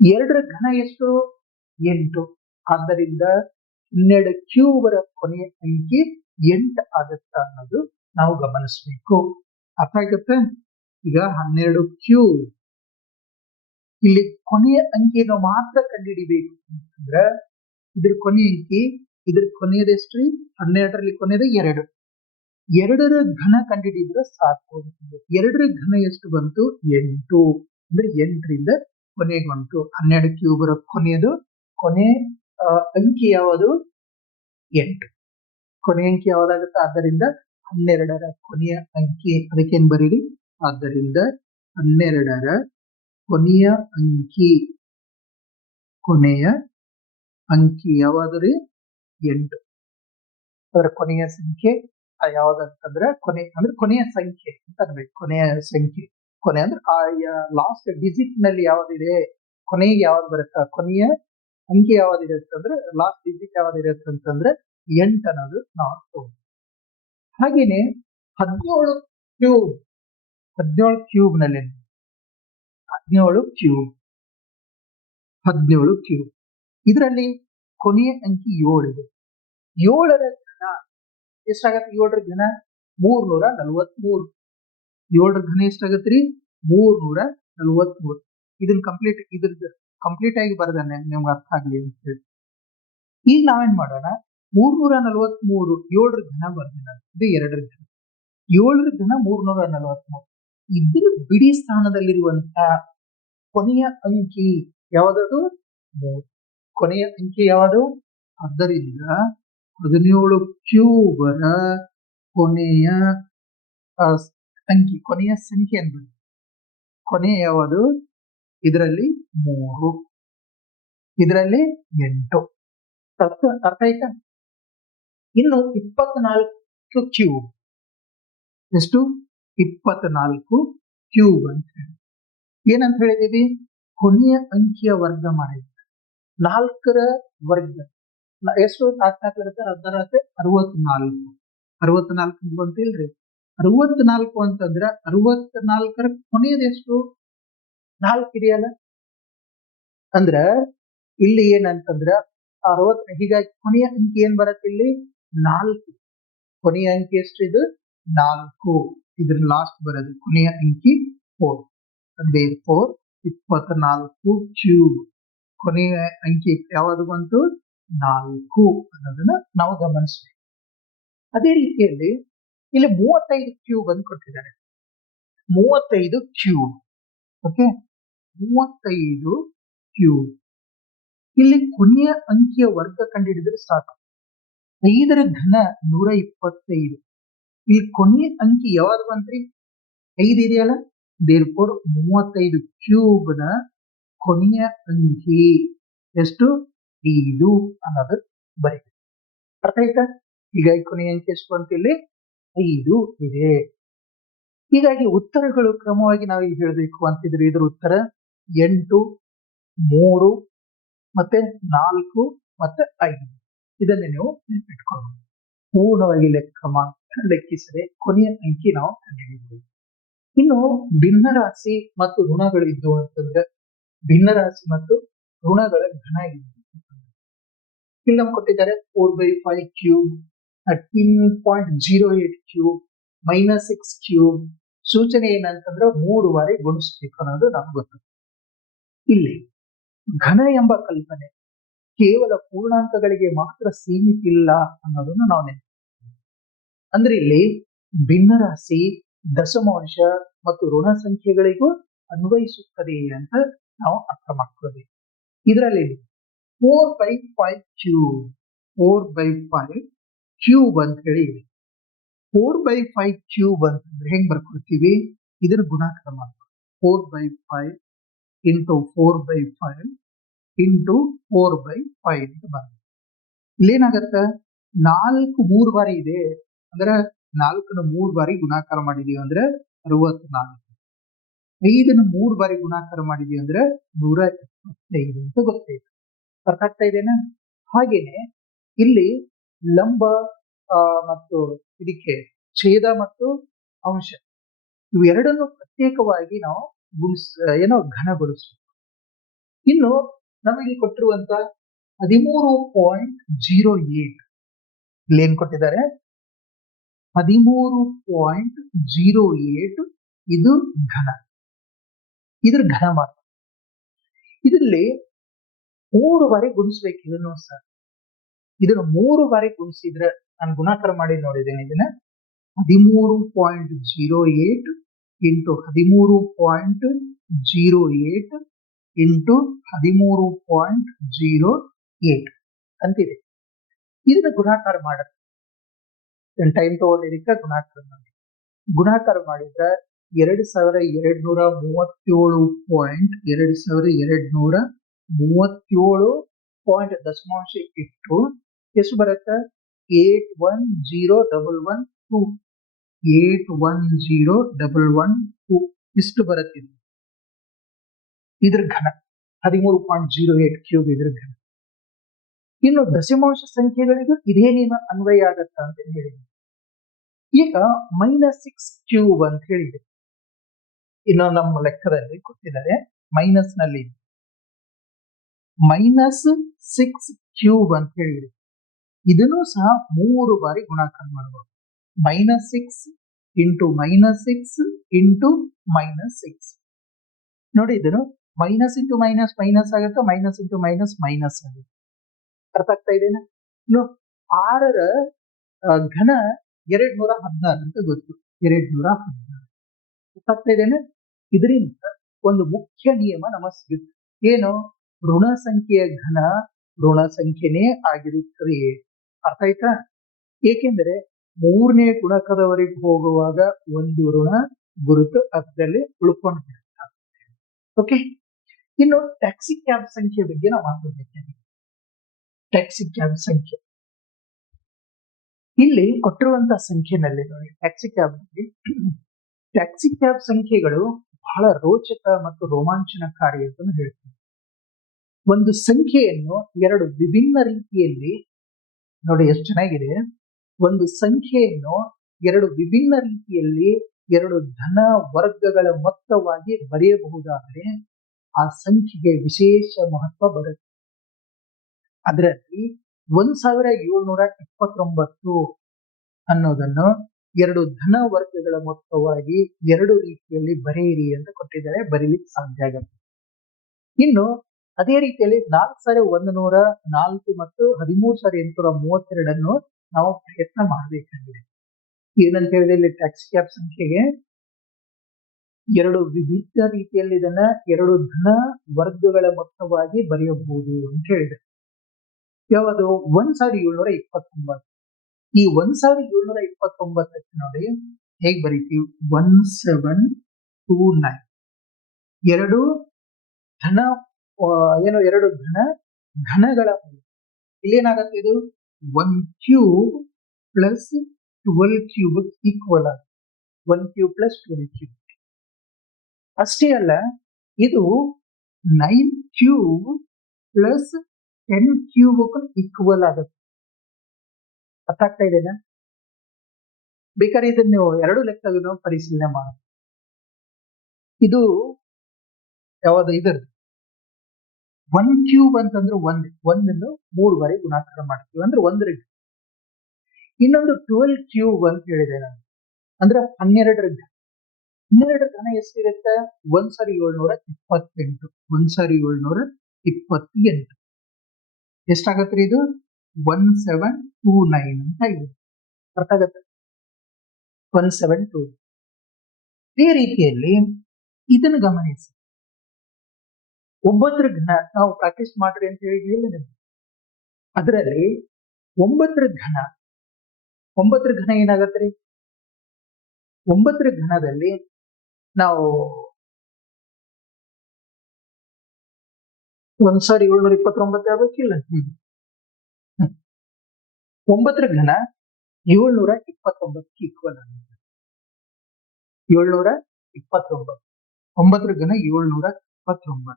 2ರ ಘನ ಎಷ್ಟು? 8. ಆದ್ದರಿಂದ 12 ಕ್ಯೂಬರ ಕೊನೆಯ ಅಂಕಿ 8 ಆಗುತ್ತ ಅನ್ನೋದು ನಾವು ಗಮನಿಸಬೇಕು. ಅರ್ಥ ಆಗುತ್ತೆ? ಈಗ 12 ಕ್ಯೂಬ್ ಇಲ್ಲಿ ಕೊನೆಯ ಅಂಕಿಯನ್ನು ಮಾತ್ರ ಕಂಡುಹಿಡಿಬೇಕು ಅಂತಂದ್ರ ಇದ್ರ ಕೊನೆಯ ಅಂಕಿ, ಇದ್ರ ಕೊನೆಯದೆಷ್ಟ್ರಿ? 12ರಲ್ಲಿ ಕೊನೆಯದು 2. 2ರ ಘನ ಕಂಡುಹಿಡಿದ್ರೆ ಸಾಕು. 2ರ ಘನ ಎಷ್ಟು ಬಂತು? 8. ಅಂದ್ರೆ 8ರಿಂದ ಕೊನೆಗೆ ಬಂತು. 12 ಕ್ಯೂಬರ ಕೊನೆಯದು ಕೊನೆ ಅಂಕಿ ಯಾವುದು? 8. ಕೊನೆಯ ಅಂಕಿ ಯಾವ್ದಾಗುತ್ತೆ? ಆದ್ದರಿಂದ 12ರ ಕೊನೆಯ ಅಂಕಿ ಅದಕ್ಕೇನ್ ಬರೀರಿ? ಆದ್ದರಿಂದ 12ರ ಕೊನೆಯ ಅಂಕಿ ಯಾವಾದ್ರಿ? 8. ಅದರ ಕೊನೆಯ ಸಂಖ್ಯೆ ಯಾವ್ದಂತಂದ್ರೆ ಕೊನೆಯ ಸಂಖ್ಯೆ ಅಂತ ಅನ್ಬೇಕು. ಕೊನೆಯ ಸಂಖ್ಯೆ, ಕೊನೆ ಅಂದ್ರೆ ಲಾಸ್ಟ್ ಡಿಜಿಟ್ ನಲ್ಲಿ ಯಾವ್ದಿದೆ, ಕೊನೆಗೆ ಯಾವ್ದು ಬರುತ್ತ, ಕೊನೆಯ ಅಂಕಿ ಯಾವ್ದಿದೆ ಅಂತಂದ್ರೆ ಲಾಸ್ಟ್ ಡಿಜಿಟ್ ಯಾವ್ದಿರುತ್ತೆ ಅಂತಂದ್ರೆ 8 ಅನ್ನೋದು ನಾವು ತಗೊಂಡು. ಹಾಗೇನೆ 17 ಕ್ಯೂಬ್ ನಲ್ಲಿ 17 ಕ್ಯೂಬ್ ಇದರಲ್ಲಿ ಕೊನೆಯ ಅಂಕಿ 7 ಇದೆ. 7ರ ಘನ ಎಷ್ಟಾಗತ್ತೆ? 7ರ ಘನ 343. 7ರ ಘನ ಎಷ್ಟಾಗತ್ರಿ? 343. ಇದನ್ನ ಕಂಪ್ಲೀಟ್ ಆಗಿ ಬರ್ದಾನೆ ನಿಮ್ಗೆ ಅರ್ಥ ಆಗ್ಲಿ ಅಂತ ಹೇಳಿ. ಈಗ ನಾವೇನ್ ಮಾಡೋಣ? 343 7ರ ಘನ ಬರ್ದಿನ, ಇದು 2ರ ಘನ. 7ರ ಘನ 343. ಇದ್ರ ಬಿಡಿ ಸ್ಥಾನದಲ್ಲಿರುವಂತಹ ಕೊನೆಯ ಅಂಕಿ ಯಾವ್ದದು? 3. ಕೊನೆಯ ಅಂಕಿ ಯಾವುದು? ಆದ್ದರಿಂದ 17 ಕ್ಯೂಬರ ಕೊನೆಯ ಅಂಕಿ, ಕೊನೆಯ ಸಂಖ್ಯೆ ಅಂದ್ರೆ ಕೊನೆ ಯಾವುದು? ಇದರಲ್ಲಿ 3, ಇದರಲ್ಲಿ 8. ಅರ್ಥ ಆಯ್ತಾ? ಇನ್ನು 24 ಕ್ಯೂಬ್ ಎಷ್ಟು? 24 ಕ್ಯೂಬ್ ಅಂತ ಹೇಳಿ ಏನಂತ ಹೇಳಿದೀವಿ? ಕೊನೆಯ ಅಂಕಿಯ ವರ್ಗ ಮಾಡಿದ್ವಿ. 4ರ ವರ್ಗ ಎಷ್ಟು? 4 ಇರುತ್ತೆ, 64. 64 ಬಂತಿಲ್ರಿ? 64 ಅಂತಂದ್ರೆ 64ರ ಕೊನೆಯದೆಷ್ಟು? 4 ಇದೆಯಲ್ಲ. ಅಂದ್ರ ಇಲ್ಲಿ ಏನಂತಂದ್ರ 60. ಹೀಗಾಗಿ ಕೊನೆಯ ಅಂಕಿ ಏನ್ ಬರುತ್ತೆ ಇಲ್ಲಿ? 4. ಕೊನೆಯ ಅಂಕಿ ಎಷ್ಟು? ಇದು 4. ಇದ್ರ ಲಾಸ್ಟ್ ಬರೋದು ಕೊನೆಯ ಅಂಕಿ 4. ಅಂದ್ರೆ 24 ಕ್ಯೂಬ್ ಕೊನೆಯ ಅಂಕಿ ಯಾವುದು ಬಂತು? 4 ಅನ್ನೋದನ್ನ ನಾವು ಗಮನಿಸ್ಬೇಕು. ಅದೇ ರೀತಿಯಲ್ಲಿ ಇಲ್ಲಿ 35 ಕ್ಯೂಬ್ ಅಂತ ಕೊಟ್ಟಿದ್ದಾರೆ. 35 ಕ್ಯೂಬ್. Okay, 35 cube. ಇಲ್ಲಿ ಕೊನೆಯ ಅಂಕಿಯ ವರ್ಗ ಕಂಡುಹಿಡಿದ್ರೆ ಸಾಕು. 5ರ ಘನ 125. ಇಲ್ಲಿ ಕೊನೆಯ ಅಂಕಿ ಯಾವ್ದು ಬಂತ್ರಿ? 5 ಇದೆಯಲ್ಲ. ದೇರ್ಫೋರ್ 35 ಕ್ಯೂಬ್ ನ ಕೊನೆಯ ಅಂಕಿ ಎಷ್ಟು? 5 ಅನ್ನೋದು ಬರೀತೀವಿ. ಅರ್ಥ ಆಯ್ತಾ? ಹೀಗಾಗಿ ಕೊನೆಯ ಅಂಕಿ ಎಷ್ಟು ಬಂತು? ಇಲ್ಲಿ 5 ಇದೆ. ಹೀಗಾಗಿ ಉತ್ತರಗಳು ಕ್ರಮವಾಗಿ ನಾವು ಈಗ ಹೇಳಬೇಕು ಅಂತಿದ್ರೆ ಇದ್ರ ಉತ್ತರ 8, 3 ಮತ್ತೆ 4 ಮತ್ತೆ 5. ಇದನ್ನೇ ನೀವು ನೆನಪಿಟ್ಕೊಳ್ಬಹುದು. ಪೂರ್ಣವಾಗಿ ಲೆಕ್ಕಿಸದೆ ಕೊನೆಯ ಅಂಕಿ ನಾವು ಕಂಡುಹಿಡಿಯಬಹುದು. ಇನ್ನು ಭಿನ್ನರಾಶಿ ಮತ್ತು ಋಣಗಳು ಇದ್ದು ಅಂತಂದ್ರೆ ಭಿನ್ನರಾಶಿ ಮತ್ತು ಋಣಗಳ ಘನ ಇದ್ದು ಇಲ್ಲಿ ನಮ್ಗೆ ಕೊಟ್ಟಿದ್ದಾರೆ 4/5 ಕ್ಯೂಬ್, 13.08 ಕ್ಯೂಬ್, -6 ಕ್ಯೂಬ್. ಸೂಚನೆ ಏನಂತಂದ್ರೆ 3 ಬಾರಿ ಗುಣಿಸ್ಬೇಕು ಅನ್ನೋದು ನಮ್ಗೆ ಗೊತ್ತು. ಇಲ್ಲಿ ಘನ ಎಂಬ ಕಲ್ಪನೆ ಕೇವಲ ಪೂರ್ಣಾಂಕಗಳಿಗೆ ಮಾತ್ರ ಸೀಮಿತ ಇಲ್ಲ ಅನ್ನೋದನ್ನು ನಾವು ನೆನಪು. ಅಂದ್ರೆ ಇಲ್ಲಿ ಭಿನ್ನರಾಶಿ, ದಶಮಾಂಶ ಮತ್ತು ಋಣ ಸಂಖ್ಯೆಗಳಿಗೂ ಅನ್ವಯಿಸುತ್ತದೆ ಅಂತ ನಾವು ಅರ್ಥ ಮಾಡ್ಕೋಬೇಕು. ಇದರಲ್ಲಿ 4/5 ಕ್ಯೂಬ್, 4/5 ಕ್ಯೂಬ್ ಅಂತ ಹೇಳಿ ಇದೆ. 4/5 ಕ್ಯೂಬ್ ಅಂತಂದ್ರೆ ಹೆಂಗ್ ಬರ್ಕೊಳ್ತೀವಿ? ಇದನ್ನ ಗುಣಾಕಾರ ಮಾಡ್ತೀವಿ. 4/5 ಇಂಟು 4/5 ಇಂಟು 4/5 ಅಂತ ಬರ್ತದೆ. ಇಲ್ಲೇನಾಗತ್ತ? 4 3 ಬಾರಿ ಇದೆ ಅಂದ್ರೆ 4ನ 3 ಬಾರಿ ಗುಣಾಕಾರ ಮಾಡಿದೀವಿ ಅಂದ್ರೆ 64. 5ನ 3 ಬಾರಿ ಗುಣಾಕಾರ ಮಾಡಿದೀವಿ ಅಂದ್ರೆ 125 ಅಂತ ಗೊತ್ತೈತೆ. ಅರ್ಥ ಆಗ್ತಾ ಇದೆನಾ? ಹಾಗೇನೆ ಇಲ್ಲಿ ಲಂಬ ಮತ್ತು ಇದಕ್ಕೆ ಛೇದ ಮತ್ತು ಅಂಶ ಇವೆರಡನ್ನು ಪ್ರತ್ಯೇಕವಾಗಿ ನಾವು ಘನಗೊಳಿಸಬೇಕು. ಇನ್ನು ನಮಗೆ ಕೊಟ್ಟಿರುವಂತ 13.08 ಇಲ್ಲಿ ಏನ್ ಕೊಟ್ಟಿದ್ದಾರೆ 13.08 ಇದು ಘನ, ಇದ್ರ ಘನ ಮಾತ್ರ. ಇದರಲ್ಲಿ 3 ಬಾರಿ ಗುಣಿಸ್ಬೇಕು ಇದನ್ನು ಸರ್. ಇದನ್ನು 3 ಬಾರಿ ಗುಣಿಸಿದ್ರೆ ನಾನು ಗುಣಾಕಾರ ಮಾಡಿ ನೋಡಿದ್ದೇನೆ ಇದನ್ನ 13.08 ಇಂಟು 13.08 ಇಂಟು 13.08 ಅಂತಿದೆ. ಇದನ್ನ ಗುಣಾಕಾರ ಮಾಡುತ್ತೆ, ಟೈಮ್ ತಗೊಂಡಿದ್ದಕ್ಕೆ ಗುಣಾಕಾರ ಮಾಡಿದ್ರೆ 2237.2237 ಪಾಯಿಂಟ್ ದಶಮಾಂಶ ಇಟ್ಟು ಎಷ್ಟು ಬರುತ್ತೆ 810112 810112 ಇಷ್ಟು ಬರುತ್ತೆ. ಇದ್ರ ಘನ 13.08 ಕ್ಯೂಬ್ ಇದ್ರ ಘನ. ಇನ್ನು ದಶಮಾಂಶ ಸಂಖ್ಯೆಗಳಿಗೂ ಇದೇ ನಿಯಮ ಅನ್ವಯ ಆಗತ್ತ ಅಂತ ಹೇಳಿದೆ. ಈಗ -6 ಕ್ಯೂಬ್ ಅಂತ ಹೇಳಿದೆ. ಇನ್ನು ನಮ್ಮ ಲೆಕ್ಕದಲ್ಲಿ ಕೊಟ್ಟಿದ್ದಾರೆ ಮೈನಸ್ ನಲ್ಲಿ -6 ಕ್ಯೂಬ್ ಅಂತ ಹೇಳಿದೆ. ಇದನ್ನು ಸಹ 3 ಬಾರಿ ಗುಣಾಕಾರ ಮಾಡಬಹುದು. -6 ಇಂಟು -6 ಇಂಟು -6 ನೋಡಿ, ಇದನ್ನು ಮೈನಸ್ ಇಂಟು ಮೈನಸ್ ಮೈನಸ್ ಆಗುತ್ತೆ, ಮೈನಸ್ ಇಂಟು ಮೈನಸ್ ಮೈನಸ್ ಆಗುತ್ತೆ. ಅರ್ಥ ಆಗ್ತಾ ಇದೆನಾ? ಇನ್ನು 6ರ ಘನ 216 ಅಂತ ಗೊತ್ತು, 216 ಅರ್ಥ ಆಗ್ತಾ ಇದೆನಾ? ಇದರಿಂದ ಒಂದು ಮುಖ್ಯ ನಿಯಮ ನಮಗೆ ಸಿಗುತ್ತೆ. ಏನು? ಋಣ ಸಂಖ್ಯೆಯ ಘನ ಋಣ ಸಂಖ್ಯೆನೇ ಆಗಿರುತ್ತದೆ. ಅರ್ಥ ಆಯ್ತಾ? ಏಕೆಂದರೆ 3ನೇ ಗುಣಕದವರೆಗೆ ಹೋಗುವಾಗ ಒಂದು ಋಣ ಗುರುತು ಅದರಲ್ಲಿ ಉಳ್ಕೊಂಡಿರುತ್ತೆ. ಓಕೆ, ಇನ್ನು ಟ್ಯಾಕ್ಸಿ ಕ್ಯಾಬ್ ಸಂಖ್ಯೆ ಬಗ್ಗೆ ನಾವು ಮಾತಾಡಬೇಕಾಗಿದೆ. ಟ್ಯಾಕ್ಸಿ ಕ್ಯಾಬ್ ಸಂಖ್ಯೆ ಇಲ್ಲಿ ಕೊಟ್ಟಿರುವಂತಹ ಸಂಖ್ಯೆನಲ್ಲಿ ನೋಡಿ, ಟ್ಯಾಕ್ಸಿ ಕ್ಯಾಬ್ ಸಂಖ್ಯೆಗಳು ಬಹಳ ರೋಚಕ ಮತ್ತು ರೋಮಾಂಚನಕಾರಿ ಅಂತ ಹೇಳ್ತೀವಿ. ಒಂದು ಸಂಖ್ಯೆಯನ್ನು 2 ವಿಭಿನ್ನ ರೀತಿಯಲ್ಲಿ ನೋಡಿ, ಎಷ್ಟು ಚೆನ್ನಾಗಿದೆ. ಒಂದು ಸಂಖ್ಯೆಯನ್ನು 2 ವಿಭಿನ್ನ ರೀತಿಯಲ್ಲಿ 2 ಧನ ವರ್ಗಗಳ ಮೊತ್ತವಾಗಿ ಬರೆಯಬಹುದಾದರೆ ಆ ಸಂಖ್ಯೆಗೆ ವಿಶೇಷ ಮಹತ್ವ ಬರುತ್ತೆ. ಅದರಲ್ಲಿ 1729 ಅನ್ನೋದನ್ನು 2 ಧನ ವರ್ಗಗಳ ಮೊತ್ತವಾಗಿ 2 ರೀತಿಯಲ್ಲಿ ಬರೆಯಿರಿ ಅಂತ ಕೊಟ್ಟಿದ್ದಾರೆ. ಬರೀಲಿಕ್ಕೆ ಸಾಧ್ಯ ಆಗುತ್ತೆ. ಇನ್ನು ಅದೇ ರೀತಿಯಲ್ಲಿ 4104 ಮತ್ತು 13832 ನಾವು ಪ್ರಯತ್ನ ಮಾಡಬೇಕಾಗಿದೆ. ಏನಂತ ಹೇಳಿದ್ರೆ ಇಲ್ಲಿ ಟ್ಯಾಕ್ಸಿ ಕ್ಯಾಬ್ ಸಂಖ್ಯೆಗೆ 2 ವಿವಿಧ ರೀತಿಯಲ್ಲಿ ಇದನ್ನ 2 ಧನ ವರ್ಗಗಳ ಮೊತ್ತವಾಗಿ ಬರೆಯಬಹುದು ಅಂತ ಹೇಳಿದೆ. ಯಾವುದು? 1729. ಈ 1729 ನೋಡಿ ಹೇಗ್ ಬರೀತೀವಿ? 1729 2 ಧನ ಎರಡು ಘನಗಳ ಇಲ್ಲೇನಾಗತ್ತೆ? ಇದು 1 ಕ್ಯೂಬ್ ಪ್ಲಸ್ 12 ಕ್ಯೂಬ್ ಈಕ್ವಲ್ ಆಗುತ್ತೆ. 1 ಕ್ಯೂಬ್ ಪ್ಲಸ್ 12 ಕ್ಯೂಬ್. ಅಷ್ಟೇ ಅಲ್ಲ, ಇದು 9 ಕ್ಯೂಬ್ ಪ್ಲಸ್ 10 ಕ್ಯೂಬ್ ಈಕ್ವಲ್ ಆಗುತ್ತೆ. ಅರ್ಥ ಆಗ್ತಾ ಇದೆನಾ? ಬೇಕಾದ್ರೆ ಇದನ್ನ ನೀವು 2 ಲೆಕ್ಕಗಳನ್ನು ಪರಿಶೀಲನೆ ಮಾಡಿ. ಇದು ಯಾವುದು? ಇದರದ್ದು 1 ಕ್ಯೂಬ್ ಅಂತಂದ್ರೆ ಒಂದನ್ನು 3 ಬಾರಿ ಗುಣಾಕಾರ ಮಾಡ್ತೀವಿ ಅಂದ್ರೆ 1 ಇನ್ನೊಂದು 12 ಕ್ಯೂಬ್ ಅಂತ ಹೇಳಿದೆ ನಾನು, ಅಂದ್ರೆ 12 ಘನ ಎಷ್ಟಿರುತ್ತೆ? 1728. 1728 ಎಷ್ಟಾಗತ್ರಿ? ಇದು 1729 ಅಂತ ಇದೆ. ಅರ್ಥ ಆಗತ್ತೆ? 172. ಇದೇ ರೀತಿಯಲ್ಲಿ ಇದನ್ನು ಗಮನಿಸಿ. 9 ಘನ ನಾವು ಪ್ರಾಕ್ಟೀಸ್ ಮಾಡ್ರಿ ಅಂತ ಹೇಳಿಲ್ಲ ನಿಮ್ಗೆ. ಅದರಲ್ಲಿ 9 ಘನ ಏನಾಗತ್ರಿ? 9 ಘನದಲ್ಲಿ ನಾವು 1729 ಆಗ್ಬೇಕಿಲ್ಲ? 9 ಘನ 729 ಈಕ್ವಲ್ ಆಗುತ್ತೆ. 729. 9 ಘನ 729.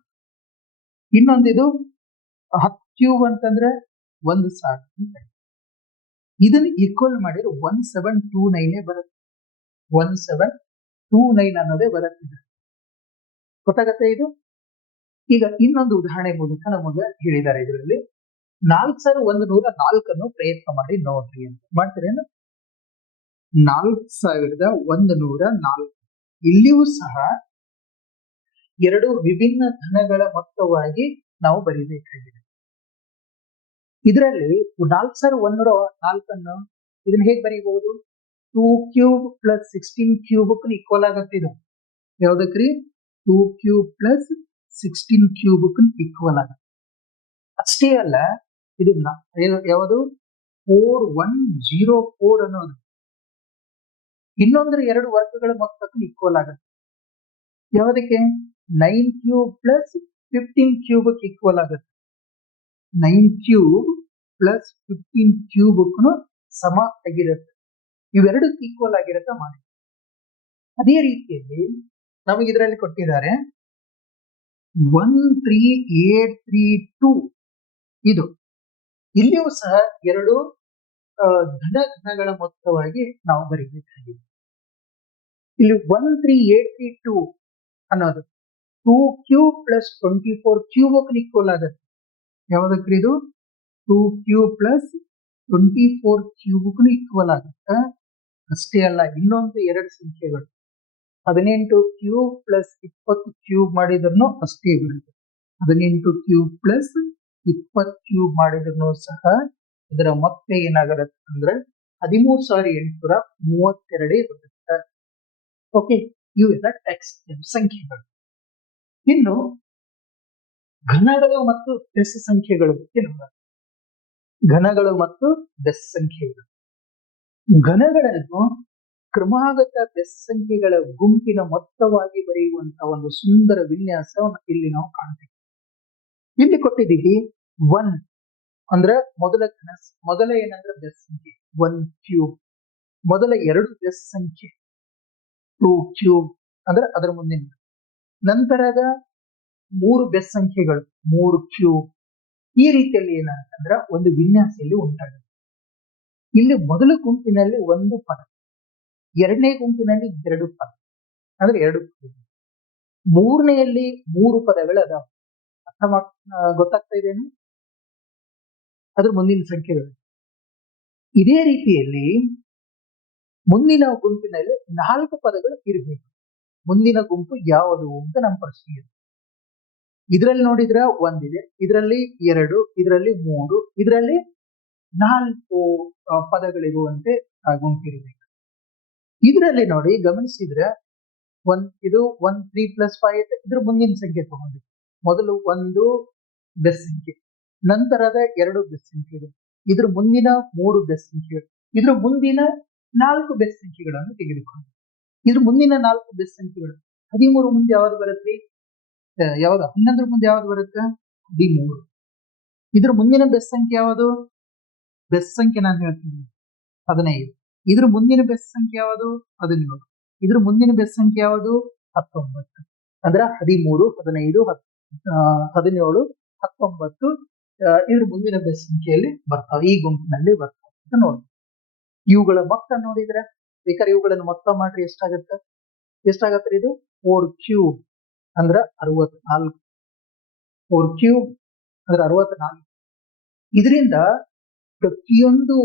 ಇನ್ನೊಂದಿದು 10 ಕ್ಯೂಬ್ ಅಂತಂದ್ರೆ 1000. ಇದನ್ನ ಈಕ್ವಲ್ ಮಾಡಿದ್ರೆ 1729 ಬರುತ್ತೆ. 1729 ಅನ್ನೋದೇ ಬರುತ್ತೆ. ಗೊತ್ತಾಗತ್ತೆ ಇದು? ಈಗ ಇನ್ನೊಂದು ಉದಾಹರಣೆ ಮೂಲಕ ನಮಗೆ ಹೇಳಿದ್ದಾರೆ. ಇದರಲ್ಲಿ 4104 ಪ್ರಯತ್ನ ಮಾಡಿ ನೋಡ್ರಿ ಅಂತ ಮಾಡ್ತೀರೇನು. 4104 ಇಲ್ಲಿಯೂ ಸಹ ಎರಡು ವಿಭಿನ್ನ ಘನಗಳ ಮೊತ್ತವಾಗಿ ನಾವು ಬರೀಬೇಕಾಗಿದೆ. ಇದರಲ್ಲಿ 4104 ಇದನ್ನ ಹೇಗೆ ಬರೀಬಹುದು? 2 ಕ್ಯೂಬ್ ಪ್ಲಸ್ 16 ಕ್ಯೂಬ್ ಈಕ್ವಲ್ ಆಗತ್ತೆ. ಇದು ಯಾವ್ದಕ್ರಿ? 2 ಕ್ಯೂಬ್ ಪ್ಲಸ್ 16 ಕ್ಯೂಬ್ ಈಕ್ವಲ್ ಆಗತ್ತೆ. ಅಷ್ಟೇ ಅಲ್ಲ, ಇದು ಯಾವುದು 4104 ಅನ್ನೋದು ಇನ್ನೊಂದ್ರ ಎರಡು ವರ್ಗಗಳ ಮೊತ್ತಕ್ಕೂ ಈಕ್ವಲ್ ಆಗುತ್ತೆ. ಯಾವುದಕ್ಕೆ? 9 ಕ್ಯೂಬ್ ಪ್ಲಸ್ 15 ಕ್ಯೂಬ್ ಈಕ್ವಲ್ ಆಗುತ್ತೆ. 9 ಕ್ಯೂಬ್ ಪ್ಲಸ್ 15 ಕ್ಯೂಬ್ ಸಮ ಆಗಿರುತ್ತೆ. ಇವೆರಡಕ್ಕೆ ಈಕ್ವಲ್ ಆಗಿರುತ್ತೆ ಮಾಡಿ. ಅದೇ ರೀತಿಯಲ್ಲಿ ನಮಗೆ ಇದರಲ್ಲಿ ಕೊಟ್ಟಿದ್ದಾರೆ 13832 ಇದು. ಇಲ್ಲಿಯೂ ಸಹ ಎರಡು ಘನಗಳ ಮೊತ್ತವಾಗಿ ನಾವು ಬರೀಬೇಕಾಗಿದೆ. ಇಲ್ಲಿ 13832 ಅನ್ನೋದು 2 ಕ್ಯೂಬ್ ಪ್ಲಸ್ 24 ಕ್ಯೂಬ್ ಈಕ್ವಲ್ ಆಗುತ್ತೆ. ಯಾವುದಕ್ಕೆ? ಇದು 2 ಕ್ಯೂಬ್ ಪ್ಲಸ್ 24 ಕ್ಯೂಬ್ ಈಕ್ವಲ್ ಆಗುತ್ತೆ. ಅಷ್ಟೇ ಅಲ್ಲ, ಇನ್ನೊಂದು ಎರಡು ಸಂಖ್ಯೆಗಳು 18 ಕ್ಯೂಬ್ ಪ್ಲಸ್ 20 ಕ್ಯೂಬ್ ಮಾಡಿದ್ರು ಅಷ್ಟೇ ಬರುತ್ತೆ. 18 ಕ್ಯೂಬ್ ಪ್ಲಸ್ 20 ಕ್ಯೂಬ್ ಮಾಡಿದ್ರು ಸಹ ಇದರ ಮೊತ್ತ ಏನಾಗುತ್ತೆ ಅಂದ್ರೆ 13,832 ಬರುತ್ತೆ. ಓಕೆ, ಇವೆಲ್ಲ ಟೆಕ್ಸ್ಟ್ ಸಂಖ್ಯೆಗಳು. ಇನ್ನು ಘನಗಳು ಮತ್ತು ಬೆಸ ಸಂಖ್ಯೆಗಳು ಬಗ್ಗೆ ನೋಡೋಣ. ಘನಗಳು ಮತ್ತು ಬೆಸ ಸಂಖ್ಯೆಗಳು. ಘನಗಳನ್ನು ಕ್ರಮಾಗತ ಬೆಸ ಸಂಖ್ಯೆಗಳ ಗುಂಪಿನ ಮೊತ್ತವಾಗಿ ಬರೆಯುವಂತಹ ಒಂದು ಸುಂದರ ವಿನ್ಯಾಸವನ್ನು ಇಲ್ಲಿ ನಾವು ಕಾಣ್ತೀವಿ. ಇಲ್ಲಿ ಕೊಟ್ಟಿದ್ದೀವಿ 1 ಅಂದ್ರೆ ಮೊದಲ ಘನ, ಮೊದಲ ಏನಂದ್ರೆ ಬೆಸ ಸಂಖ್ಯೆ 1 ಕ್ಯೂಬ್. ಮೊದಲ ಎರಡು ಬೆಸ ಸಂಖ್ಯೆ 2 ಕ್ಯೂಬ್ ಅಂದ್ರೆ ಅದರ ಮುಂದಿನ. ನಂತರದ ಮೂರು ಬೆಸ ಸಂಖ್ಯೆಗಳು 3 ಕ್ಯೂಬ್. ಈ ರೀತಿಯಲ್ಲಿ ಏನಂತಂದ್ರೆ ಒಂದು ವಿನ್ಯಾಸ ಇಲ್ಲಿ ಉಂಟಾಗುತ್ತೆ. ಇಲ್ಲಿ ಮೊದಲ ಗುಂಪಿನಲ್ಲಿ ಒಂದು ಪದ, ಎರಡನೇ ಗುಂಪಿನಲ್ಲಿ 2 ಪದ ಅಂದ್ರೆ 2 ಕ್ಯೂಬ್, ಮೂರನೆಯಲ್ಲಿ 3 ಪದಗಳು ಅದಾವ. ಗೊತ್ತಾಗ್ತಾ ಇದೆಯೇನು? ಅದ್ರ ಮುಂದಿನ ಸಂಖ್ಯೆಗಳು. ಇದೇ ರೀತಿಯಲ್ಲಿ ಮುಂದಿನ ಗುಂಪಿನಲ್ಲಿ 4 ಪದಗಳು ಇರಬೇಕು. ಮುಂದಿನ ಗುಂಪು ಯಾವುದು ಅಂತ ನಮ್ಮ ಪ್ರಶ್ನೆ ಇದೆ. ಇದರಲ್ಲಿ ನೋಡಿದ್ರೆ ಒಂದಿದೆ, ಇದರಲ್ಲಿ 2, ಇದರಲ್ಲಿ 3, ಇದರಲ್ಲಿ 4 ಪದಗಳಿರುವಂತೆ ಗುಂಪಿರಬೇಕು. ಇದರಲ್ಲಿ ನೋಡಿ ಗಮನಿಸಿದ್ರೆ ಇದು 1 3 ಪ್ಲಸ್ 5 ಇದ್ರ ಮುಂದಿನ ಸಂಖ್ಯೆ ತಗೊಂಡಿದೆ. ಮೊದಲು ಒಂದು ಬೆಸ ಸಂಖ್ಯೆ, ನಂತರದ 2 ಬೆಸ ಸಂಖ್ಯೆಗಳು, ಇದ್ರ ಮುಂದಿನ 3 ಬೆಸ ಸಂಖ್ಯೆಗಳು, ಇದ್ರ ಮುಂದಿನ 4 ಬೆಸ ಸಂಖ್ಯೆಗಳನ್ನು ತೆಗೆದುಕೊಂಡು ಇದ್ರ ಮುಂದಿನ 4 ಬೆಸ ಸಂಖ್ಯೆಗಳು 13 ಮುಂದೆ ಯಾವ್ದು ಬರುತ್ತೆ? ಯಾವ್ದು? 11 ಮುಂದೆ ಯಾವ್ದು ಬರುತ್ತೆ? 13. ಇದ್ರ ಮುಂದಿನ ಬೆಸ ಸಂಖ್ಯೆ ಯಾವುದು? ಬೆಸ ಸಂಖ್ಯೆ ನಾನು ಹೇಳ್ತೀನಿ 15. ಇದ್ರ ಮುಂದಿನ ಬೆಸ ಸಂಖ್ಯೆ ಯಾವುದು? 17. ಇದ್ರ ಮುಂದಿನ ಬೆಸ ಸಂಖ್ಯೆ ಯಾವುದು? 19. ಅಂದ್ರೆ 13, 15, 17, 19 ಇದ್ರ ಮುಂದಿನ ಬೆಸ ಸಂಖ್ಯೆಯಲ್ಲಿ ಬರ್ತಾವೆ, ಈ ಗುಂಪಿನಲ್ಲಿ ಬರ್ತಾವೆ ಅಂತ ನೋಡಿ. ಇವುಗಳ ಮೊತ್ತ ನೋಡಿದ್ರೆ ಬೇಕಾದ್ರೆ ಇವುಗಳನ್ನು ಮೊತ್ತ ಮಾಡ್ರಿ ಎಷ್ಟಾಗತ್ತೆ? ಇದು 4 ಕ್ಯೂಬ್ ಅಂದ್ರೆ 64. 4 ಕ್ಯೂಬ್ ಅಂದ್ರೆ 64. ಇದರಿಂದ ಪ್ರತಿಯೊಂದು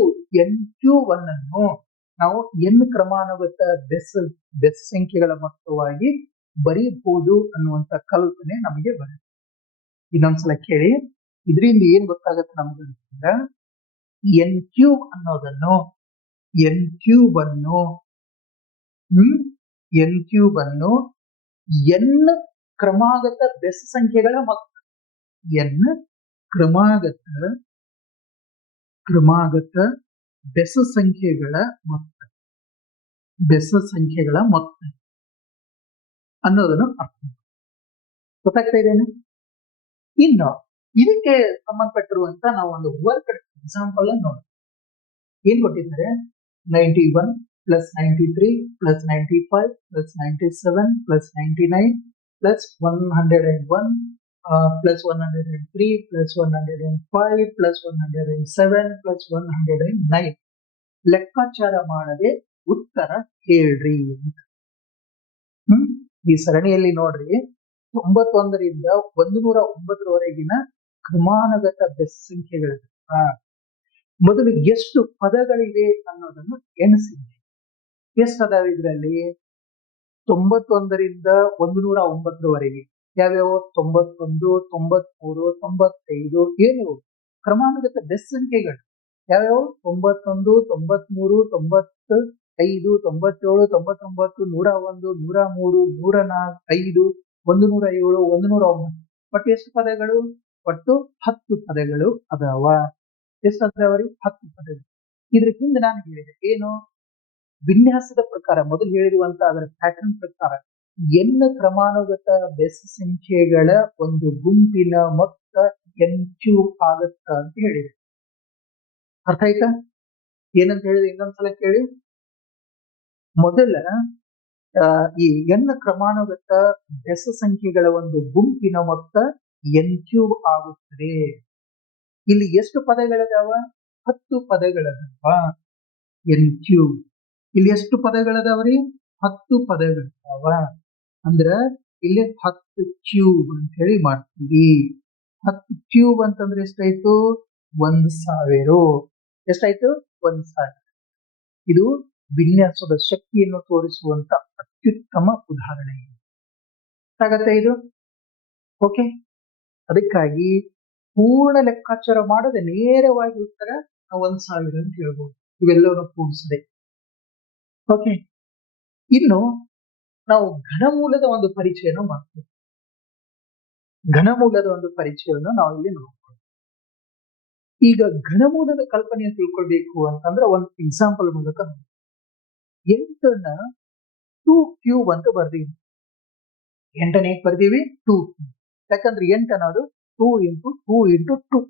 ಎನ್ ಕ್ಯೂಬ್ ಅನ್ನು ನಾವು ಎನ್ ಕ್ರಮಾನುಗತ ಬೆಸ ಸಂಖ್ಯೆಗಳ ಮೊತ್ತವಾಗಿ ಬರೀಬಹುದು ಅನ್ನುವಂತ ಕಲ್ಪನೆ ನಮಗೆ ಬರುತ್ತೆ. ಇನ್ನೊಂದ್ಸಲ ಕೇಳಿ. ಇದರಿಂದ ಏನ್ ಗೊತ್ತಾಗತ್ತೆ ನಮ್ಗೆ ಅಂತಂದ್ರೆ ಎನ್ ಕ್ಯೂಬ್ ಅನ್ನೋದನ್ನು ಎನ್ ಕ್ಯೂಬ್ ಅನ್ನು ಎನ್ ಕ್ರಮಾಗತ ಬೆಸ ಸಂಖ್ಯೆಗಳ ಮೊತ್ತ, ಎನ್ ಕ್ರಮಾಗತ ಬೆಸ ಸಂಖ್ಯೆಗಳ ಮೊತ್ತ ಅನ್ನೋದನ್ನು ಅರ್ಥ ಗೊತ್ತಾಗ್ತಾ ಇದೇನೆ. ಇನ್ನು ಇದಕ್ಕೆ ಸಂಬಂಧಪಟ್ಟಿರುವಂತ ನಾವು ಒಂದು ವರ್ಕ್ ಎಕ್ಸಾಂಪಲ್ ನೋಡೋಣ. ಏನ್ ಕೊಟ್ಟಿದ್ದಾರೆ? 91 plus 93 plus 95 plus 97 plus 99 plus 101 plus 103 plus 105 plus 107 plus 109 ಲೆಕ್ಕಾಚಾರ ಮಾಡದೆ ಉತ್ತರ ಹೇಳ್ರಿ ಅಂತ. ಈ ಸರಣಿಯಲ್ಲಿ ನೋಡ್ರಿ 91ರಿಂದ 109ರವರೆಗಿನ ಕ್ರಮಾನುಗತ ಬೆಸ್ ಸಂಖ್ಯೆಗಳು. ಮೊದಲು ಎಷ್ಟು ಪದಗಳಿವೆ ಅನ್ನೋದನ್ನು ಎಣಿಸಿದ್ವಿ. ಎಷ್ಟು ಅದಾವ ಇದರಲ್ಲಿ? 91ರಿಂದ 109ವರೆಗೆ ಯಾವ್ಯಾವ? 91, 93, 95 ಏನು ಕ್ರಮಾನುಗತ ಬೆಸ್ ಸಂಖ್ಯೆಗಳು ಯಾವ್ಯಾವ? 91, 93, 95, 97, 99, 101, 103, 104, 107, 109. ಒಟ್ಟು ಎಷ್ಟು ಪದಗಳು? ಒಟ್ಟು 10 ಪದಗಳು ಅದಾವ. ಎಷ್ಟು ಅದಾವರಿ? 10 ಪದಗಳು. ಇದ್ರ ಹಿಂದೆ ನಾನು ಹೇಳಿದೆ ಏನು? ವಿನ್ಯಾಸದ ಪ್ರಕಾರ ಮೊದಲು ಹೇಳಿರುವಂತ ಅದರ ಪ್ಯಾಟರ್ನ್ ಪ್ರಕಾರ ಎನ್ ಕ್ರಮಾನುಗತ ಬೆಸ್ ಸಂಖ್ಯೆಗಳ ಒಂದು ಗುಂಪಿನ ಮೊತ್ತ ಎನ್ ಕ್ಯೂಬ್ ಆಗತ್ತ ಅಂತ ಹೇಳಿದೆ. ಅರ್ಥ ಆಯ್ತಾ? ಏನಂತ ಹೇಳಿದೆ ಇನ್ನೊಂದ್ಸಲ ಕೇಳಿ. ಮೊದಲ ಈ ಎನ್ ಕ್ರಮಾನುಗತ ಬೆಸ ಸಂಖ್ಯೆಗಳ ಒಂದು ಗುಂಪಿನ ಮೊತ್ತ ಎನ್ ಕ್ಯೂಬ್ ಆಗುತ್ತದೆ. ಇಲ್ಲಿ ಎಷ್ಟು ಪದಗಳದಾವ? 10 ಪದಗಳದಾವ. N cube. ಇಲ್ಲಿ ಎಷ್ಟು ಪದಗಳದಾವ್ರಿ? 10 ಪದಗಳದಾವ. ಅಂದ್ರ ಇಲ್ಲಿ 10 ಕ್ಯೂಬ್ ಅಂತ ಹೇಳಿ ಮಾಡ್ತೀವಿ. 10 ಕ್ಯೂಬ್ ಅಂತಂದ್ರೆ ಎಷ್ಟಾಯ್ತು? 1000. ಎಷ್ಟಾಯ್ತು? 1000. ಇದು ವಿನ್ಯಾಸದ ಶಕ್ತಿಯನ್ನು ತೋರಿಸುವಂತ ಅತ್ಯುತ್ತಮ ಉದಾಹರಣೆ. ಆಗತ್ತೆ ಇದು? ಓಕೆ. ಅದಕ್ಕಾಗಿ ಪೂರ್ಣ ಲೆಕ್ಕಾಚಾರ ಮಾಡದೆ ನೇರವಾಗಿ ಉತ್ತರ 1000 ಅಂತ ಹೇಳ್ಬೋದು. ಇವೆಲ್ಲವನ್ನು ಕೂಡಿಸದೆ. ಓಕೆ. ಇನ್ನು ನಾವು ಘನಮೂಲದ ಒಂದು ಪರಿಚಯನ ಮಾಡ್ತೀವಿ. ಘನಮೂಲದ ಒಂದು ಪರಿಚಯವನ್ನು ನಾವು ಇಲ್ಲಿ ನೋಡ್ತೀವಿ. ಈಗ ಘನಮೂಲದ ಕಲ್ಪನೆಯನ್ನು ತಿಳ್ಕೊಳ್ಬೇಕು ಅಂತಂದ್ರೆ ಒಂದು ಎಕ್ಸಾಂಪಲ್ ಮೂಲಕ 8ನ್ನ 2 ಕ್ಯೂಬ್ ಅಂತ ಬರ್ದೀವಿ. 8ನೇ ಬರ್ದೀವಿ 2 ಕ್ಯೂಬ್. ಯಾಕಂದ್ರೆ 8 ಅನ್ನೋದು 2 ಇಂಟು 2 ಇಂಟು 2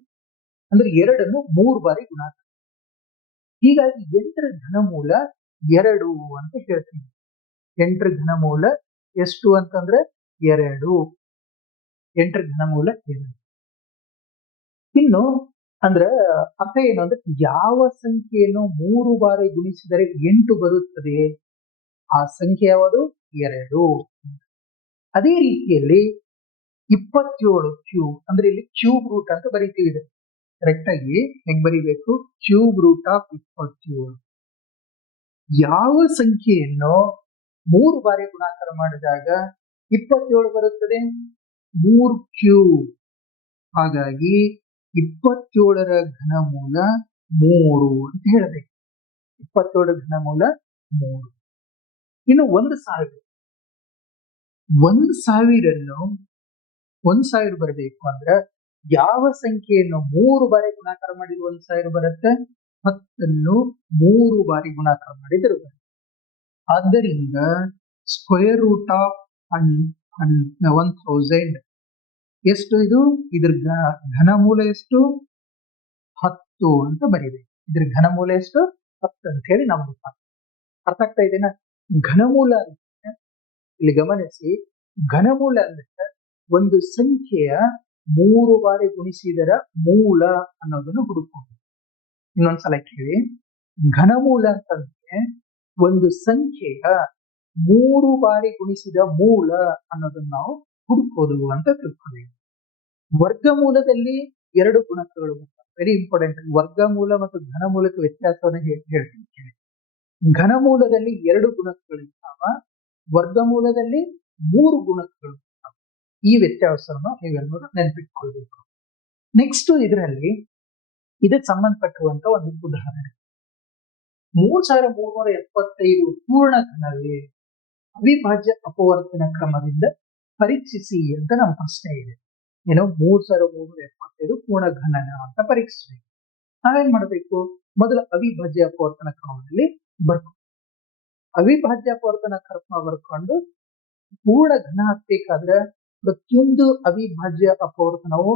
ಅಂದ್ರೆ 2ಅನ್ನು 3 ಬಾರಿ ಗುಣಾಕಾರ. ಹೀಗಾಗಿ 8ರ ಘನಮೂಲ 2 ಅಂತ ಹೇಳ್ತೀವಿ. 8ರ ಘನಮೂಲ ಎಷ್ಟು ಅಂತಂದ್ರೆ 2. 8ರ ಘನಮೂಲ 2. ಇನ್ನು ಅಂದ್ರೆ ಅರ್ಥ ಏನು ಅಂದ್ರೆ ಯಾವ ಸಂಖ್ಯೆಯನ್ನು 3 ಬಾರಿ ಗುಣಿಸಿದರೆ 8 ಬರುತ್ತದೆ ಆ ಸಂಖ್ಯೆ ಯಾವುದು? 2. ಅದೇ ರೀತಿಯಲ್ಲಿ 27 ಕ್ಯೂಬ್ ಅಂದ್ರೆ ಇಲ್ಲಿ ಕ್ಯೂಬ್ ರೂಟ್ ಅಂತ ಬರೀತೀವಿ. ಇದೆ ಕರೆಕ್ಟ್ ಆಗಿ ಹೆಂಗ್ ಬರೀಬೇಕು? Cube root of 27. ಯಾವ ಸಂಖ್ಯೆಯನ್ನು 3 ಬಾರಿ ಗುಣಾಕಾರ ಮಾಡಿದಾಗ 27 ಬರುತ್ತದೆ? 3 ಕ್ಯೂಬ್. ಹಾಗಾಗಿ 27ರ ಘನಮೂಲ 3 ಅಂತ ಹೇಳಬೇಕು. 27ರ ಘನಮೂಲ 3. ಇನ್ನು 1000. 1000 ಬರಬೇಕು ಅಂದ್ರೆ ಯಾವ ಸಂಖ್ಯೆಯನ್ನು 3 ಬಾರಿ ಗುಣಾಕಾರ ಮಾಡಿದ್ರೆ 1000 ಬರುತ್ತೆ? 10ಅನ್ನು 3 ಬಾರಿ ಗುಣಾಕಾರ ಮಾಡಿದ್ರೆ ಬರುತ್ತೆ. ಆದ್ದರಿಂದ ಸ್ಕ್ವೇರ್ ರೂಟ್ ಆಫ್ 1000 ಎಷ್ಟು? ಇದು ಇದ್ರ ಘನಮೂಲ ಎಷ್ಟು? 10 ಅಂತ ಬರೀಬೇಕು. ಇದ್ರ ಘನಮೂಲ ಎಷ್ಟು? 10 ಅಂತ ಹೇಳಿ ನಮ್ಗೆ ಅರ್ಥ ಆಗ್ತಾ ಇದೆನಾ? ಘನಮೂಲ ಅಂದ್ರೆ ಇಲ್ಲಿ ಗಮನಿಸಿ, ಘನಮೂಲ ಅಂದ್ರೆ ಒಂದು ಸಂಖ್ಯೆಯ 3 ಬಾರಿ ಗುಣಿಸಿದರ ಮೂಲ ಅನ್ನೋದನ್ನು ಹುಡುಕೋದು. ಇನ್ನೊಂದ್ಸಲ ಕೇಳಿ. ಘನಮೂಲ ಅಂತಂದ್ರೆ ಒಂದು ಸಂಖ್ಯೆಯ 3 ಬಾರಿ ಗುಣಿಸಿದ ಮೂಲ ಅನ್ನೋದನ್ನ ನಾವು ಹುಡುಕೋದು ಅಂತ ತಿಳ್ಕೊಬೇಕು. ವರ್ಗಮೂಲದಲ್ಲಿ 2 ಗುಣಕಗಳು ಬರ್ತವೆ. Very important. ವರ್ಗಮೂಲ ಮತ್ತು ಘನಮೂಲಕ್ಕೆ ವ್ಯತ್ಯಾಸವನ್ನು ಹೇಳ್ತೀನಿ ಕೇಳಿ. ಘನಮೂಲದಲ್ಲಿ 2 ಗುಣಕಗಳು ಇರ್ತಾವ. ವರ್ಗಮೂಲದಲ್ಲಿ 3 ಗುಣಕಗಳು ಇರ್ತಾವ. ಈ ವ್ಯತ್ಯಾಸವನ್ನು ನೀವೆಲ್ಲರೂ ನೆನಪಿಟ್ಕೊಳ್ಬೇಕು. ನೆಕ್ಸ್ಟ್ ಇದರಲ್ಲಿ ಇದಕ್ಕೆ ಸಂಬಂಧಪಟ್ಟಿರುವಂತ ಒಂದು ಉದಾಹರಣೆ. 3375 ಪೂರ್ಣ ಘನವೇ? ಅವಿಭಾಜ್ಯ ಅಪವರ್ತನ ಕ್ರಮದಿಂದ ಪರೀಕ್ಷಿಸಿ ಅಂತ ನಮ್ಮ ಪ್ರಶ್ನೆ ಇದೆ. ಏನು? 3375 ಪೂರ್ಣ ಘನ ಅಂತ ಪರೀಕ್ಷಿಸಬೇಕು. ನಾವೇನ್ ಮಾಡಬೇಕು? ಮೊದಲು ಅವಿಭಾಜ್ಯ ಅಪವರ್ತನ ಕ್ರಮದಲ್ಲಿ ಬರ್ಕೊಂಡು ಅವಿಭಾಜ್ಯ ಅಪವರ್ತನ ಕ್ರಮ ಬರ್ಕೊಂಡು ಪೂರ್ಣ ಘನ ಹಾಕ್ಬೇಕಾದ್ರೆ ಪ್ರತಿಯೊಂದು ಅವಿಭಾಜ್ಯ ಅಪವರ್ತನವು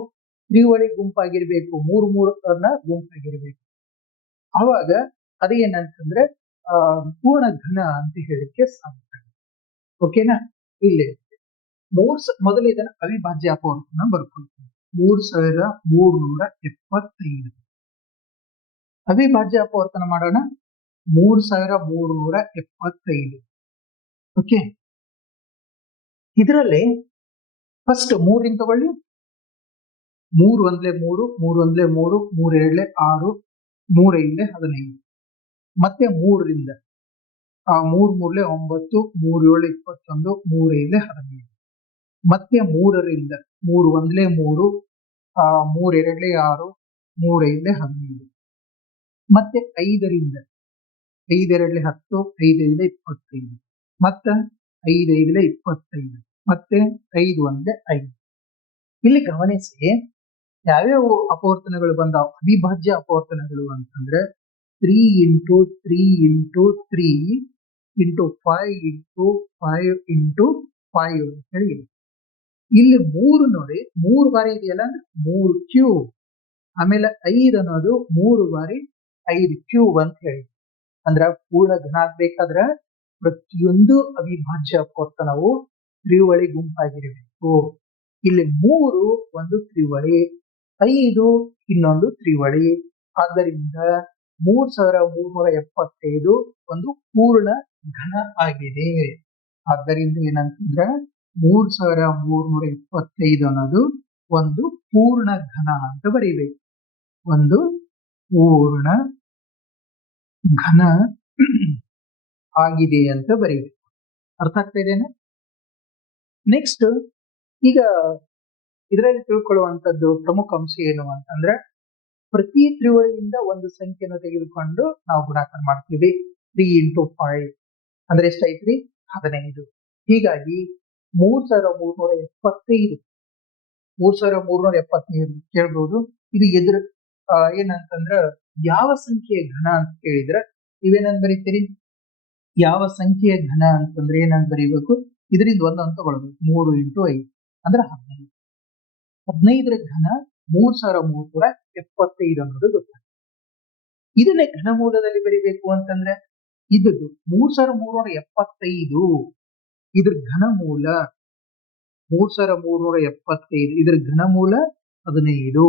ತ್ರಿವಳಿ ಗುಂಪಾಗಿರ್ಬೇಕು. 3 ಗುಂಪಾಗಿರ್ಬೇಕು. ಅವಾಗ ಅದೇನಂತಂದ್ರೆ ಪೂರ್ಣ ಘನ ಅಂತ ಹೇಳಿಕ್ಕೆ ಸಾಧ್ಯ. ಓಕೆನಾ? ಇಲ್ಲಿ ಮೊದಲು ಇದನ್ನ ಅವಿಭಾಜ್ಯ ಅಪವರ್ತನ ಬರ್ಕೊಳ್ತೀವಿ. 3375 ಅವಿಭಾಜ್ಯ ಅಪವರ್ತನ ಮಾಡೋಣ. 3375. ಓಕೆ. ಇದರಲ್ಲಿ ಫಸ್ಟ್ 3 ತಗೊಳ್ಳಿ. ಮೂರು ಒಂದ್ಲೆ ಮೂರು, ಮೂರು ಒಂದ್ಲೆ ಮೂರು, ಮೂರು ಎರಡ್ಲೆ 6, 3 5 15. ಮತ್ತೆ 3ರಿಂದ ಮೂರ್ ಮೂರ್ಲೆ 9, 3 7 21, 3 5 15. ಮತ್ತೆ 3ರಿಂದ 3 ಒಂದ್ಲೆ 3, 3 ಎರಡ್ಲೆ 6, 3 5 15. ಮತ್ತೆ 5ರಿಂದ 5 ಎರಡ್ಲೆ 10, 5 5 25. ಮತ್ತೆ 5 5 25. ಮತ್ತೆ 5 ಒಂದ್ಲೆ 5. ಇಲ್ಲಿ ಗಮನಿಸಿ ಯಾವ್ಯಾವ ಅಪವರ್ತನಗಳು ಬಂದಾವ, ಅವಿಭಾಜ್ಯ ಅಪವರ್ತನಗಳು ಅಂತಂದ್ರೆ 3 into 3 into 3 into 5 into 5 into 5 ಅಂತ ಹೇಳಿ. ಇಲ್ಲಿ 3 ನೋಡಿ 3 ಬಾರಿ ಇದೆಯಲ್ಲ ಅಂದ್ರೆ 3 ಕ್ಯೂಬ್. ಆಮೇಲೆ 5 ಅನ್ನೋದು 3 ಬಾರಿ 5 ಕ್ಯೂಬ್ ಅಂತ ಹೇಳಿ. ಅಂದ್ರ ಪೂರ್ಣ ಘನ ಆಗ್ಬೇಕಾದ್ರ ಪ್ರತಿಯೊಂದು ಅವಿಭಾಜ್ಯ ಅಪವರ್ತನವು ತ್ರಿವಳಿ ಗುಂಪಾಗಿರಬೇಕು. ಇಲ್ಲಿ 3 ಒಂದು ತ್ರಿವಳಿ, 5 ಇನ್ನೊಂದು ತ್ರಿವಳಿ. ಆದ್ದರಿಂದ 3375 ಒಂದು ಪೂರ್ಣ ಘನ ಆಗಿದೆ. ಆದ್ದರಿಂದ ಏನಂತಂದ್ರೆ 3375 ಅನ್ನೋದು ಒಂದು ಪೂರ್ಣ ಘನ ಅಂತ ಬರೀಬೇಕು. ಒಂದು ಪೂರ್ಣ ಘನ ಆಗಿದೆ ಅಂತ ಬರೀಬೇಕು. ಅರ್ಥ ಆಗ್ತಾ ಇದೆನಾ? ನೆಕ್ಸ್ಟ್, ಈಗ ಇದರಲ್ಲಿ ತಿಳ್ಕೊಳ್ಳುವಂತದ್ದು ಪ್ರಮುಖ ಅಂಶ ಏನು ಅಂತಂದ್ರೆ, ಪ್ರತಿ ತ್ರಿವಳಿಯಿಂದ ಒಂದು ಸಂಖ್ಯೆಯನ್ನು ತೆಗೆದುಕೊಂಡು ನಾವು ಗುಣಾಕಾರ ಮಾಡ್ತೀವಿ. 3 ಇಂಟು 5 ಅಂದ್ರೆ ಎಷ್ಟಾಯ್ತ್ರಿ? 15. ಹೀಗಾಗಿ 3375 3375 ಕೇಳ್ಬಹುದು. ಇದು ಏನಂತಂದ್ರ ಯಾವ ಸಂಖ್ಯೆಯ ಘನ ಅಂತ ಕೇಳಿದ್ರೆ ನೀವೇನಂತ ಬರೀತೀರಿ? ಯಾವ ಸಂಖ್ಯೆಯ ಘನ ಅಂತಂದ್ರೆ ಏನಂತ ಬರೀಬೇಕು? ಇದರಿಂದ ಒಂದು ಅಂತ ತಗೊಳ್ಬೇಕು. 3 ಇಂಟು 5 ಅಂದ್ರೆ 15. 15ರ ಘನ 3375 ಅನ್ನೋದು ಗೊತ್ತಾಗ್ತದೆ. ಇದನ್ನೇ ಘನಮೂಲದಲ್ಲಿ ಬರೀಬೇಕು ಅಂತಂದ್ರೆ ಇದ್ದು 3375 ಇದ್ರ ಘನಮೂಲ 3375, ಇದ್ರ ಘನಮೂಲ 15,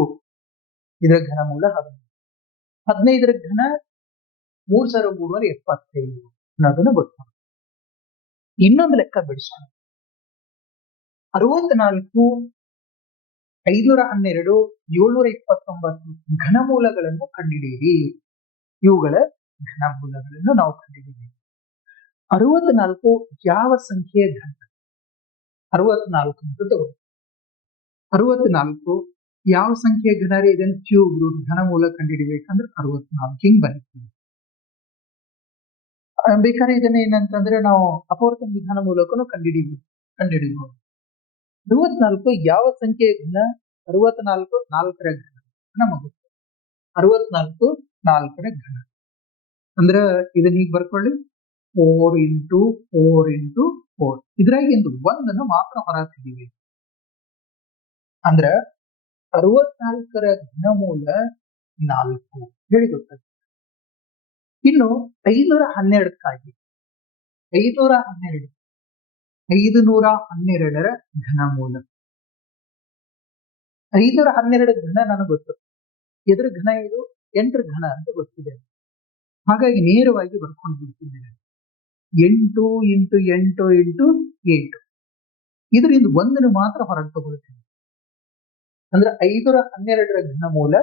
ಇದರ ಘನಮೂಲ 15. 15ರ ಘನ 3375 ಅನ್ನೋದನ್ನು ಗೊತ್ತಾಗ್ತದೆ. ಇನ್ನೊಂದು ಲೆಕ್ಕ ಬಿಡಿಸೋಣ. 64, 512, 729 ಘನಮೂಲಗಳನ್ನು ಕಂಡುಹಿಡಿಯಿರಿ. ಇವುಗಳ ಘನಮೂಲಗಳನ್ನು ನಾವು ಕಂಡುಹಿಡಿಯಬೇಕು. 64 ಯಾವ ಸಂಖ್ಯೆಯ ಘನ? 64 ಅಂತ ತಗೊಳ್ಳಿ. 64 ಯಾವ ಸಂಖ್ಯೆಯ ಘನ ರೀ? ಇದನ್ನು ಕ್ಯೂಬ್ ರೂಟ್ ಘನಮೂಲ ಕಂಡುಹಿಡಿಬೇಕಂದ್ರೆ 64 ಹಿಂಗ್ ಬರೀತೀವಿ. ಬೇಕಾದ್ರೆ ಇದನ್ನ ಏನಂತಂದ್ರೆ ನಾವು ಅಪವರ್ತನ ವಿಧಾನ ಮೂಲಕನೂ ಕಂಡುಹಿಡಿಬಹುದು. 64 ಯಾವ ಸಂಖ್ಯೆಯ ಘನ? 64 4ರ ಘನ ನಮಗೆ 64 4ರ ಘನ ಅಂದ್ರ ಇದನ್ನ ಈಗ ಬರ್ಕೊಳ್ಳಿ. 4 ಇಂಟು 4 ಇಂಟು 4. ಇದ್ರಾಗಿಂದು ಒಂದನ್ನು ಮಾತ್ರ ಹೊರ ತೆಗಿವಿ. ಅಂದ್ರ 64ರ ಘನಮೂಲ 4 ಹೇಳಿ ಗೊತ್ತಾಗ್ತದೆ. ಇನ್ನು 512ಕ್ಕಾಗಿ 512ರ ಘನಮೂಲ 512 ಘನ ನನಗೆ ಗೊತ್ತು. ಎದ್ರ ಘನ ಇದು? 8ರ ಘನ ಅಂತ ಗೊತ್ತಿದೆ. ಹಾಗಾಗಿ ನೇರವಾಗಿ ಬರ್ಕೊಂಡು ಬಿಡ್ತಿದ್ದೇನೆ. 8 ಇಂಟು 8 ಇಂಟು 8. ಇದರಿಂದ ಒಂದನ್ನು ಮಾತ್ರ ಹೊರಗೆ ತಗೊಳ್ತೀನಿ. ಅಂದ್ರೆ 512ರ ಘನಮೂಲ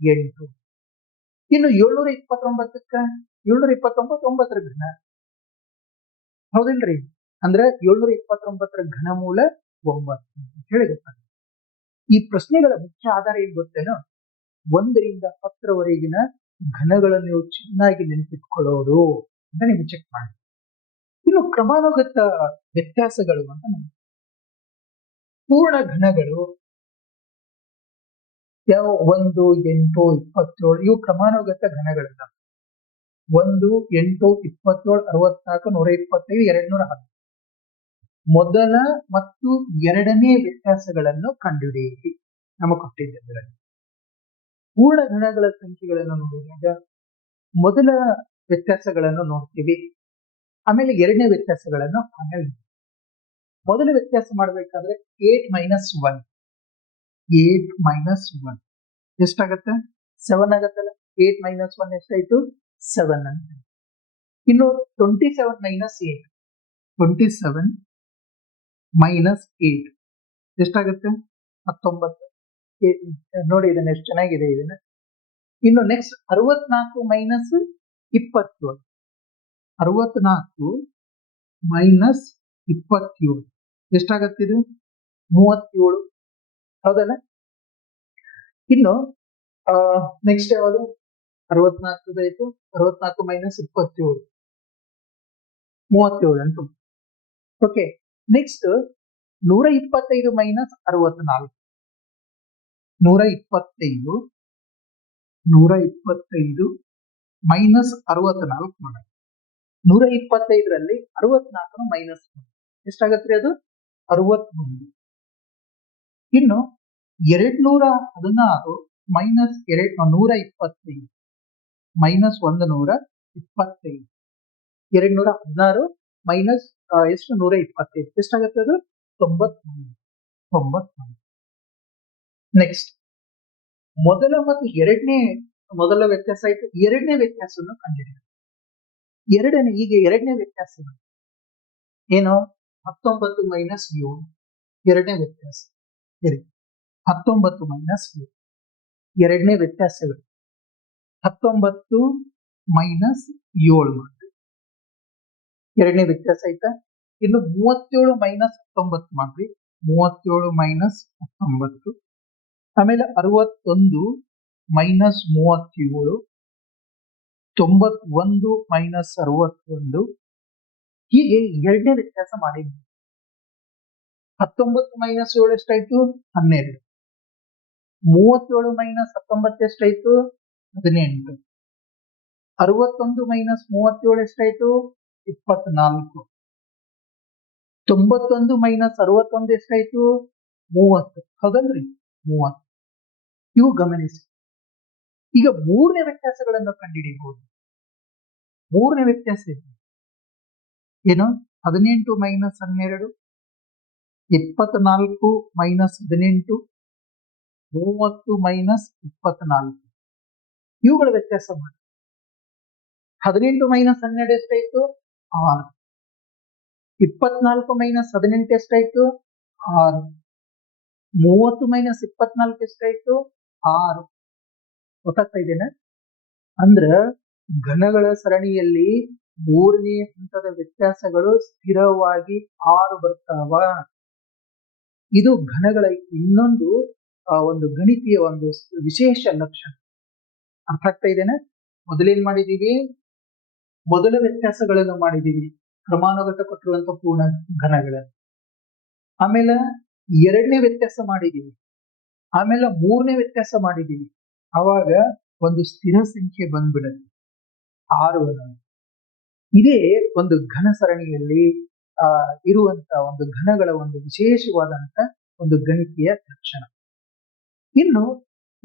8. ಇನ್ನು 729ಕ್ಕ 729 ಘನ ಹೌದಿಲ್ರಿ? ಅಂದ್ರೆ 729ರ ಘನಮೂಲ 9 ಹೇಳಿ ಗೊತ್ತಾಗ್ತದೆ. ಈ ಪ್ರಶ್ನೆಗಳ ಮುಖ್ಯ ಆಧಾರ ಏನ್ ಗೊತ್ತೇನೋ? 1ರಿಂದ 10ರವರೆಗಿನ ಘನಗಳನ್ನು ನೀವು ಚೆನ್ನಾಗಿ ನೆನಪಿಟ್ಕೊಳ್ಳೋದು ಅಂತ ನೀವು ಚೆಕ್ ಮಾಡಿ. ಇನ್ನು ಕ್ರಮಾನುಗತ ವ್ಯತ್ಯಾಸಗಳು ಅಂತ ನೋಡಿ. ಪೂರ್ಣ ಘನಗಳು ಯಾವ? 1 8 27 ಇವು ಕ್ರಮಾನುಗತ ಘನಗಳಲ್ಲ. 1 8 27 64 125 210 ಮೊದಲ ಮತ್ತು ಎರಡನೇ ವ್ಯತ್ಯಾಸಗಳನ್ನು ಕಂಡುಹಿಡಿಯಿರಿ ನಮಗೆ ಕೊಟ್ಟಿದ್ದ. ಪೂರ್ಣ ಘನಗಳ ಸಂಖ್ಯೆಗಳನ್ನು ನೋಡಿದಾಗ ಮೊದಲ ವ್ಯತ್ಯಾಸಗಳನ್ನು ನೋಡ್ತೀವಿ, ಆಮೇಲೆ ಎರಡನೇ ವ್ಯತ್ಯಾಸಗಳನ್ನು ಆಮೇಲೆ. ಮೊದಲ ವ್ಯತ್ಯಾಸ ಮಾಡಬೇಕಾದ್ರೆ 8 ಮೈನಸ್ 1 ಎಷ್ಟಾಗತ್ತೆ? 7 ಆಗತ್ತಲ್ಲ. 8 ಮೈನಸ್ 1 ಎಷ್ಟಾಯ್ತು? 7 ಅಂತ. ಇನ್ನು 27 ಮೈನಸ್ 8 27 ಮೈನಸ್ 8 ಎಷ್ಟಾಗತ್ತೆ? 19. ನೋಡಿ ಇದನ್ನ ಎಷ್ಟು ಚೆನ್ನಾಗಿದೆ ಇದನ್ನ. ಇನ್ನು ನೆಕ್ಸ್ಟ್ 64 ಮೈನಸ್ 27. 64 ಮೈನಸ್ 27 ಎಷ್ಟಾಗತ್ತಿದು? 37. ಹೌದಲ್ಲ? ಇನ್ನು ನೆಕ್ಸ್ಟ್ ಯಾವುದು? 64 ಆಯ್ತು. 64 ಮೈನಸ್ 27 37 ಅಂತ. Okay, next 125 minus 64. 125 ಮೈನಸ್ 64 ಮಾಡೋಣ. 125ರಲ್ಲಿ 64 ಮೈನಸ್ ಎಷ್ಟಾಗತ್ರಿ? ಅದು 61. ಇನ್ನು 216 ಮೈನಸ್ 125 ಮೈನಸ್ 125. 216 ಮೈನಸ್ ಎಷ್ಟು? 125 ಎಷ್ಟಾಗತ್ತೆ? ಅದು 91. ನೆಕ್ಸ್ಟ್ ಮೊದಲ ಮತ್ತು ಮೊದಲ ವ್ಯತ್ಯಾಸ ಆಯ್ತು. ಎರಡನೇ ವ್ಯತ್ಯಾಸವನ್ನು ಕಂಡುಹಿಡಿಯೋಣ. ಎರಡನೇ ವ್ಯತ್ಯಾಸ ಏನು? 19 ಮೈನಸ್ 7. ಎರಡನೇ ವ್ಯತ್ಯಾಸ 19 ಮೈನಸ್ 7. ಎರಡನೇ ವ್ಯತ್ಯಾಸಗಳು 19 ಮೈನಸ್ 7 ಮಾಡ್ರಿ. ಎರಡನೇ ವ್ಯತ್ಯಾಸ ಆಯ್ತಾ? ಇನ್ನು 37 ಮೈನಸ್ 19 ಮಾಡ್ರಿ. 37 ಮೈನಸ್ 19. ಆಮೇಲೆ 61 ಮೈನಸ್ 37. 91 ಮೈನಸ್ 61. ಹೀಗೆ ಎರಡನೇ ವ್ಯತ್ಯಾಸ ಮಾಡಿದ್ವಿ. 19 ಮೈನಸ್ 7 ಎಷ್ಟಾಯ್ತು? 12. 37 ಮೈನಸ್ 19 ಎಷ್ಟಾಯ್ತು? 18. 61 ಮೈನಸ್ 37 ಎಷ್ಟಾಯ್ತು? 24. 91 ಮೈನಸ್ 61 ಎಷ್ಟಾಯ್ತು? 30. ಹೌದಲ್ರಿ? 30. ಇವು ಗಮನಿಸಿ. ಈಗ ಮೂರನೇ ವ್ಯತ್ಯಾಸಗಳನ್ನು ಕಂಡುಹಿಡಿಯಬಹುದು. ಮೂರನೇ ವ್ಯತ್ಯಾಸ ಏನು? 18 ಮೈನಸ್ 12, 24 ಮೈನಸ್ 18, 30 ಮೈನಸ್ 24. ಇವುಗಳ ವ್ಯತ್ಯಾಸ ಮಾಡಿ. 18 ಮೈನಸ್ 12 ಎಷ್ಟಾಯ್ತು? 6. 24 ಮೈನಸ್ 18 ಎಷ್ಟಾಯ್ತು? 6. 30 ಮೈನಸ್ 24 ಎಷ್ಟಾಯ್ತು? 6. ಗೊತ್ತಾಗ್ತಾ ಇದೆನಾ? ಅಂದ್ರ ಘನಗಳ ಸರಣಿಯಲ್ಲಿ ಮೂರನೇ ಹಂತದ ವ್ಯತ್ಯಾಸಗಳು ಸ್ಥಿರವಾಗಿ 6 ಬರ್ತಾವ. ಇದು ಘನಗಳ ಇನ್ನೊಂದು ಒಂದು ಗಣಿತೀಯ ಒಂದು ವಿಶೇಷ ಲಕ್ಷಣ. ಅರ್ಥ ಆಗ್ತಾ ಇದೆನಾ? ಮೊದಲೇನ್ ಮಾಡಿದೀವಿ? ಮೊದಲ ವ್ಯತ್ಯಾಸಗಳನ್ನು ಮಾಡಿದೀವಿ, ಕ್ರಮಾನುಗತ ಕೊಟ್ಟಿರುವಂತ ಪೂರ್ಣ ಘನಗಳನ್ನು. ಆಮೇಲೆ ಎರಡನೇ ವ್ಯತ್ಯಾಸ ಮಾಡಿದೀವಿ. ಆಮೇಲೆ ಮೂರನೇ ವ್ಯತ್ಯಾಸ ಮಾಡಿದೀವಿ. ಅವಾಗ ಒಂದು ಸ್ಥಿರ ಸಂಖ್ಯೆ ಬಂದ್ಬಿಡುತ್ತೆ 6 ಅನ್ನೋದು. ಇದೇ ಒಂದು ಘನ ಸರಣಿಯಲ್ಲಿ ಇರುವಂತ ಒಂದು ಘನಗಳ ಒಂದು ವಿಶೇಷವಾದಂತ ಒಂದು ಗಣಿತೀಯ ಲಕ್ಷಣ. ಇನ್ನು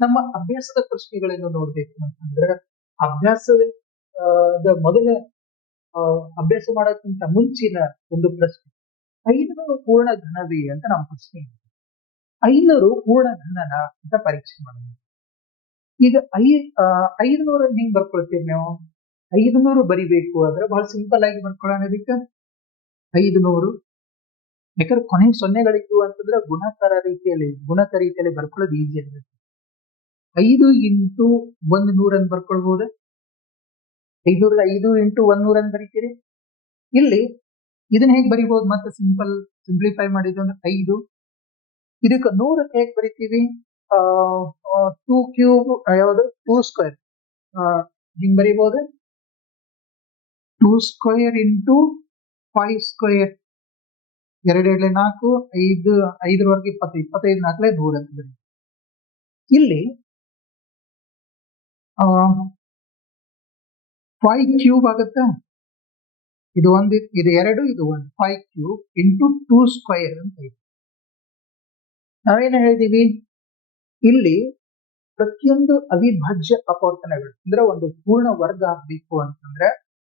ನಮ್ಮ ಅಭ್ಯಾಸದ ಪ್ರಶ್ನೆಗಳನ್ನು ನೋಡ್ಬೇಕು ಅಂತಂದ್ರೆ, ಅಭ್ಯಾಸದ ಮೊದಲ ಅಭ್ಯಾಸ ಮಾಡೋಕ್ಕಿಂತ ಮುಂಚಿನ ಒಂದು ಪ್ರಶ್ನೆ, 500 ಪೂರ್ಣ ಘನವೇ ಅಂತ ನಮ್ಮ ಪ್ರಶ್ನೆ ಇದೆ. 500 ಪೂರ್ಣ ಘನನ ಅಂತ ಪರೀಕ್ಷೆ ಮಾಡೋಣ. ಈಗ 500 ಹೆಂಗ್ ಬರ್ಕೊಳ್ತೀವಿ ನೀವು? 500 ಬರಿಬೇಕು ಆದ್ರೆ ಬಹಳ ಸಿಂಪಲ್ ಆಗಿ ಬರ್ಕೊಳ್ಳೋಣ. ಅದಕ್ಕೆ 500 ಯಾಕಂದ್ರೆ ಕೊನೆ ಸೊನ್ನೆಗಳಿತ್ತು ಅಂತಂದ್ರೆ ಗುಣಕ ರೀತಿಯಲ್ಲಿ ಬರ್ಕೊಳ್ಳೋದು ಈಸಿ ಆಗುತ್ತೆ. 5 ಇಂಟು 100 ಅಂತ ಬರ್ಕೊಳ್ಬಹುದು. 500 5 ಇಂಟು 100 ಅಂತ ಬರೀತೀರಿ. ಇಲ್ಲಿ ಇದನ್ನ ಹೇಗೆ ಬರಿಬಹುದು? ಮತ್ತೆ ಸಿಂಪ್ಲಿಫೈ ಮಾಡಿದ್ದು ಅಂದ್ರೆ 5. ಇದಕ್ಕೆ 100 ಹೇಗೆ ಬರಿತೀವಿ? 2 ಕ್ಯೂಬ್ ಯಾವುದು? 2 ಸ್ಕ್ವೇರ್ ಹಿಂಗ್ ಬರಿಬಹುದು. 2 ಸ್ಕ್ವೇರ್ ಇಂಟು 5 ಸ್ಕ್ವೇರ್. 2 4 5 5 20 25 4 100 ಅಂತ ಬರೀ. ಇಲ್ಲಿ 5 ಕ್ಯೂಬ್ ಆಗುತ್ತಾ? ಇದು 1, ಇದು 2, ಇದು 1. 5 ಕ್ಯೂಬ್ ಇಂಟು 2 ಸ್ಕ್ವೇರ್ ಅಂತ ಇದೆ. ನಾವೇನು ಹೇಳಿದೀವಿ? ಇಲ್ಲಿ ಪ್ರತಿಯೊಂದು ಅವಿಭಾಜ್ಯ ಅಪವರ್ತನಗಳು ಅಂದ್ರೆ ಒಂದು ಪೂರ್ಣ ವರ್ಗ ಆಗ್ಬೇಕು ಅಂತಂದ್ರೆ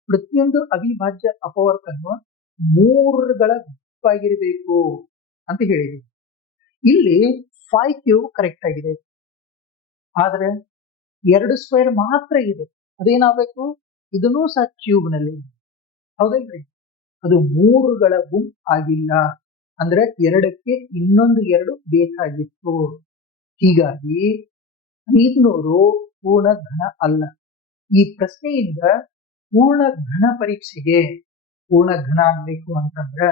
ಪ್ರತಿಯೊಂದು ಅವಿಭಾಜ್ಯ ಅಪವರ್ತನ 3ಗಳ ಗುಂಪಾಗಿರ್ಬೇಕು ಅಂತ ಹೇಳಿದೀವಿ. ಇಲ್ಲಿ 5 ಕ್ಯೂಬ್ ಕರೆಕ್ಟ್ ಆಗಿದೆ, ಆದ್ರೆ 2 ಸ್ಕ್ವೇರ್ ಮಾತ್ರ ಇದೆ. ಅದೇನಾಗಬೇಕು? ಇದನ್ನೂ ಸಹ ಕ್ಯೂಬ್ ನಲ್ಲಿ, ಹೌದಲ್ರಿ? ಅದು 3ಗಳ ಗುಂಪು ಆಗಿಲ್ಲ. ಅಂದ್ರೆ 2ಕ್ಕೆ ಇನ್ನೊಂದು 2 ಬೇಕಾಗಿತ್ತು. ಹೀಗಾಗಿ 500 ಪೂರ್ಣ ಘನ ಅಲ್ಲ. ಈ ಪ್ರಶ್ನೆಯಿಂದ ಪೂರ್ಣ ಘನ ಪರೀಕ್ಷೆಗೆ ಪೂರ್ಣ ಘನ ಆಗ್ಬೇಕು ಅಂತಂದ್ರೆ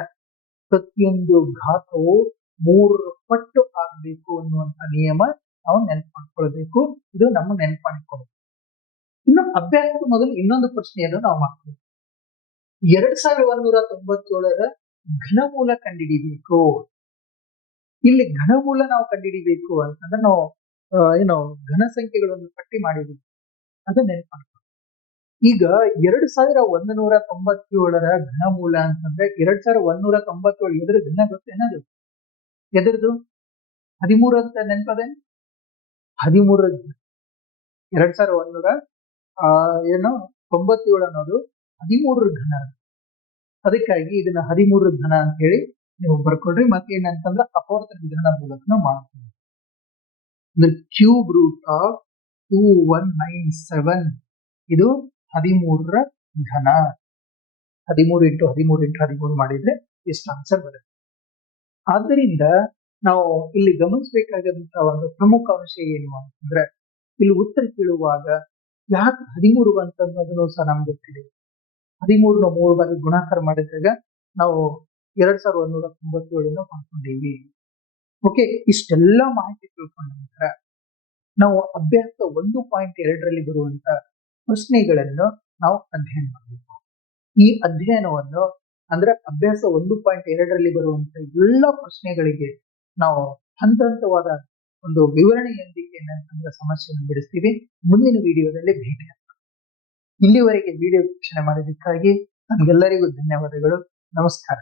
ಪ್ರತಿಯೊಂದು ಘಾತವು 3 ಪಟ್ಟು ಆಗ್ಬೇಕು ಅನ್ನುವಂತ ನಿಯಮ ನಾವು ನೆನ್ಪು ಮಾಡ್ಕೊಳ್ಬೇಕು. ಇದು ನಮ್ಮ ನೆನ್ಪು ಮಾಡಿಕೊಳ್ಳಬೇಕು. ಇನ್ನು ಅಭ್ಯಾಸದ ಮೊದಲು ಇನ್ನೊಂದು ಪ್ರಶ್ನೆಯನ್ನು ನಾವು ಮಾಡ್ತೀವಿ. 2197ರ ಘನಮೂಲ ಕಂಡುಹಿಡಿಬೇಕು. ಇಲ್ಲಿ ಘನಮೂಲ ನಾವು ಕಂಡುಹಿಡಿಬೇಕು ಅಂತಂದ್ರೆ ನಾವು ಘನ ಸಂಖ್ಯೆಗಳನ್ನು ಪಟ್ಟಿ ಮಾಡಿದೀವಿ, ಅದು ನೆನ್ಪು ಮಾಡ್ಕೊಳ್ಳಿ. ಈಗ 2197ರ ಘನಮೂಲ ಅಂತಂದ್ರೆ 2197 ಎದ್ರ ಘನ ಗೊತ್ತೇನದು? ಎದ್ರದು 13 ಅಂತ ನೆನ್ಪದೆ. 13 2197 ಅನ್ನೋದು 13 ಘನ. ಅದಕ್ಕಾಗಿ ಇದನ್ನ 13 ಘನ ಅಂತ ಹೇಳಿ ನೀವು ಬರ್ಕೊಡ್ರಿ. ಮತ್ತೇನಂತಂದ್ರೆ ಅಪವರ್ತನ ವಿಧಾನ ಮೂಲಕ ನಾವು ಮಾಡ್ತೀವಿ. ಕ್ಯೂಬ್ ರೂಟ್ ಆಫ್ 2197 ಇದು 13ರ ಘನ. 13 × 13 × 13 ಮಾಡಿದ್ರೆ ಎಷ್ಟು ಆನ್ಸರ್ ಬರುತ್ತೆ. ಆದ್ದರಿಂದ ನಾವು ಇಲ್ಲಿ ಗಮನಿಸಬೇಕಾದಂತಹ ಒಂದು ಪ್ರಮುಖ ಅಂಶ ಏನು ಅಂತಂದ್ರೆ, ಇಲ್ಲಿ ಉತ್ತರ ಕೇಳುವಾಗ ಯಾಕೆ 13 ಅಂತನ್ನೋದನ್ನು ಸಹ ನಮ್ಗೆ ಗೊತ್ತಿದೆ. 13ನ 3 ಬಾರಿ ಗುಣಾಕಾರ ಮಾಡಿದಾಗ ನಾವು 2197 ಮಾಡ್ಕೊಂಡಿವಿ. ಓಕೆ, ಇಷ್ಟೆಲ್ಲ ಮಾಹಿತಿ ತಿಳ್ಕೊಂಡ ನಂತರ ನಾವು ಅಭ್ಯಾಸ 1.2ರಲ್ಲಿ ಬರುವಂತ ಪ್ರಶ್ನೆಗಳನ್ನು ನಾವು ಅಧ್ಯಯನ ಮಾಡಬೇಕು. ಈ ಅಧ್ಯಯನವನ್ನು ಅಂದ್ರೆ ಅಭ್ಯಾಸ 1.2ರಲ್ಲಿ ಬರುವಂತ ಎಲ್ಲ ಪ್ರಶ್ನೆಗಳಿಗೆ ನಾವು ಹಂತ ಹಂತವಾದ ಒಂದು ವಿವರಣೆಯೊಂದಿಗೆ ಏನಂತಂದ್ರೆ ಸಮಸ್ಯೆಯನ್ನು ಬಿಡಿಸ್ತೀವಿ. ಮುಂದಿನ ವಿಡಿಯೋದಲ್ಲಿ ಭೇಟಿ ಆಗ್ತೀವಿ. ಇಲ್ಲಿವರೆಗೆ ವಿಡಿಯೋ ವೀಕ್ಷಣೆ ಮಾಡಿದ್ದಕ್ಕಾಗಿ ನಮ್ಗೆಲ್ಲರಿಗೂ ಧನ್ಯವಾದಗಳು. ನಮಸ್ಕಾರ.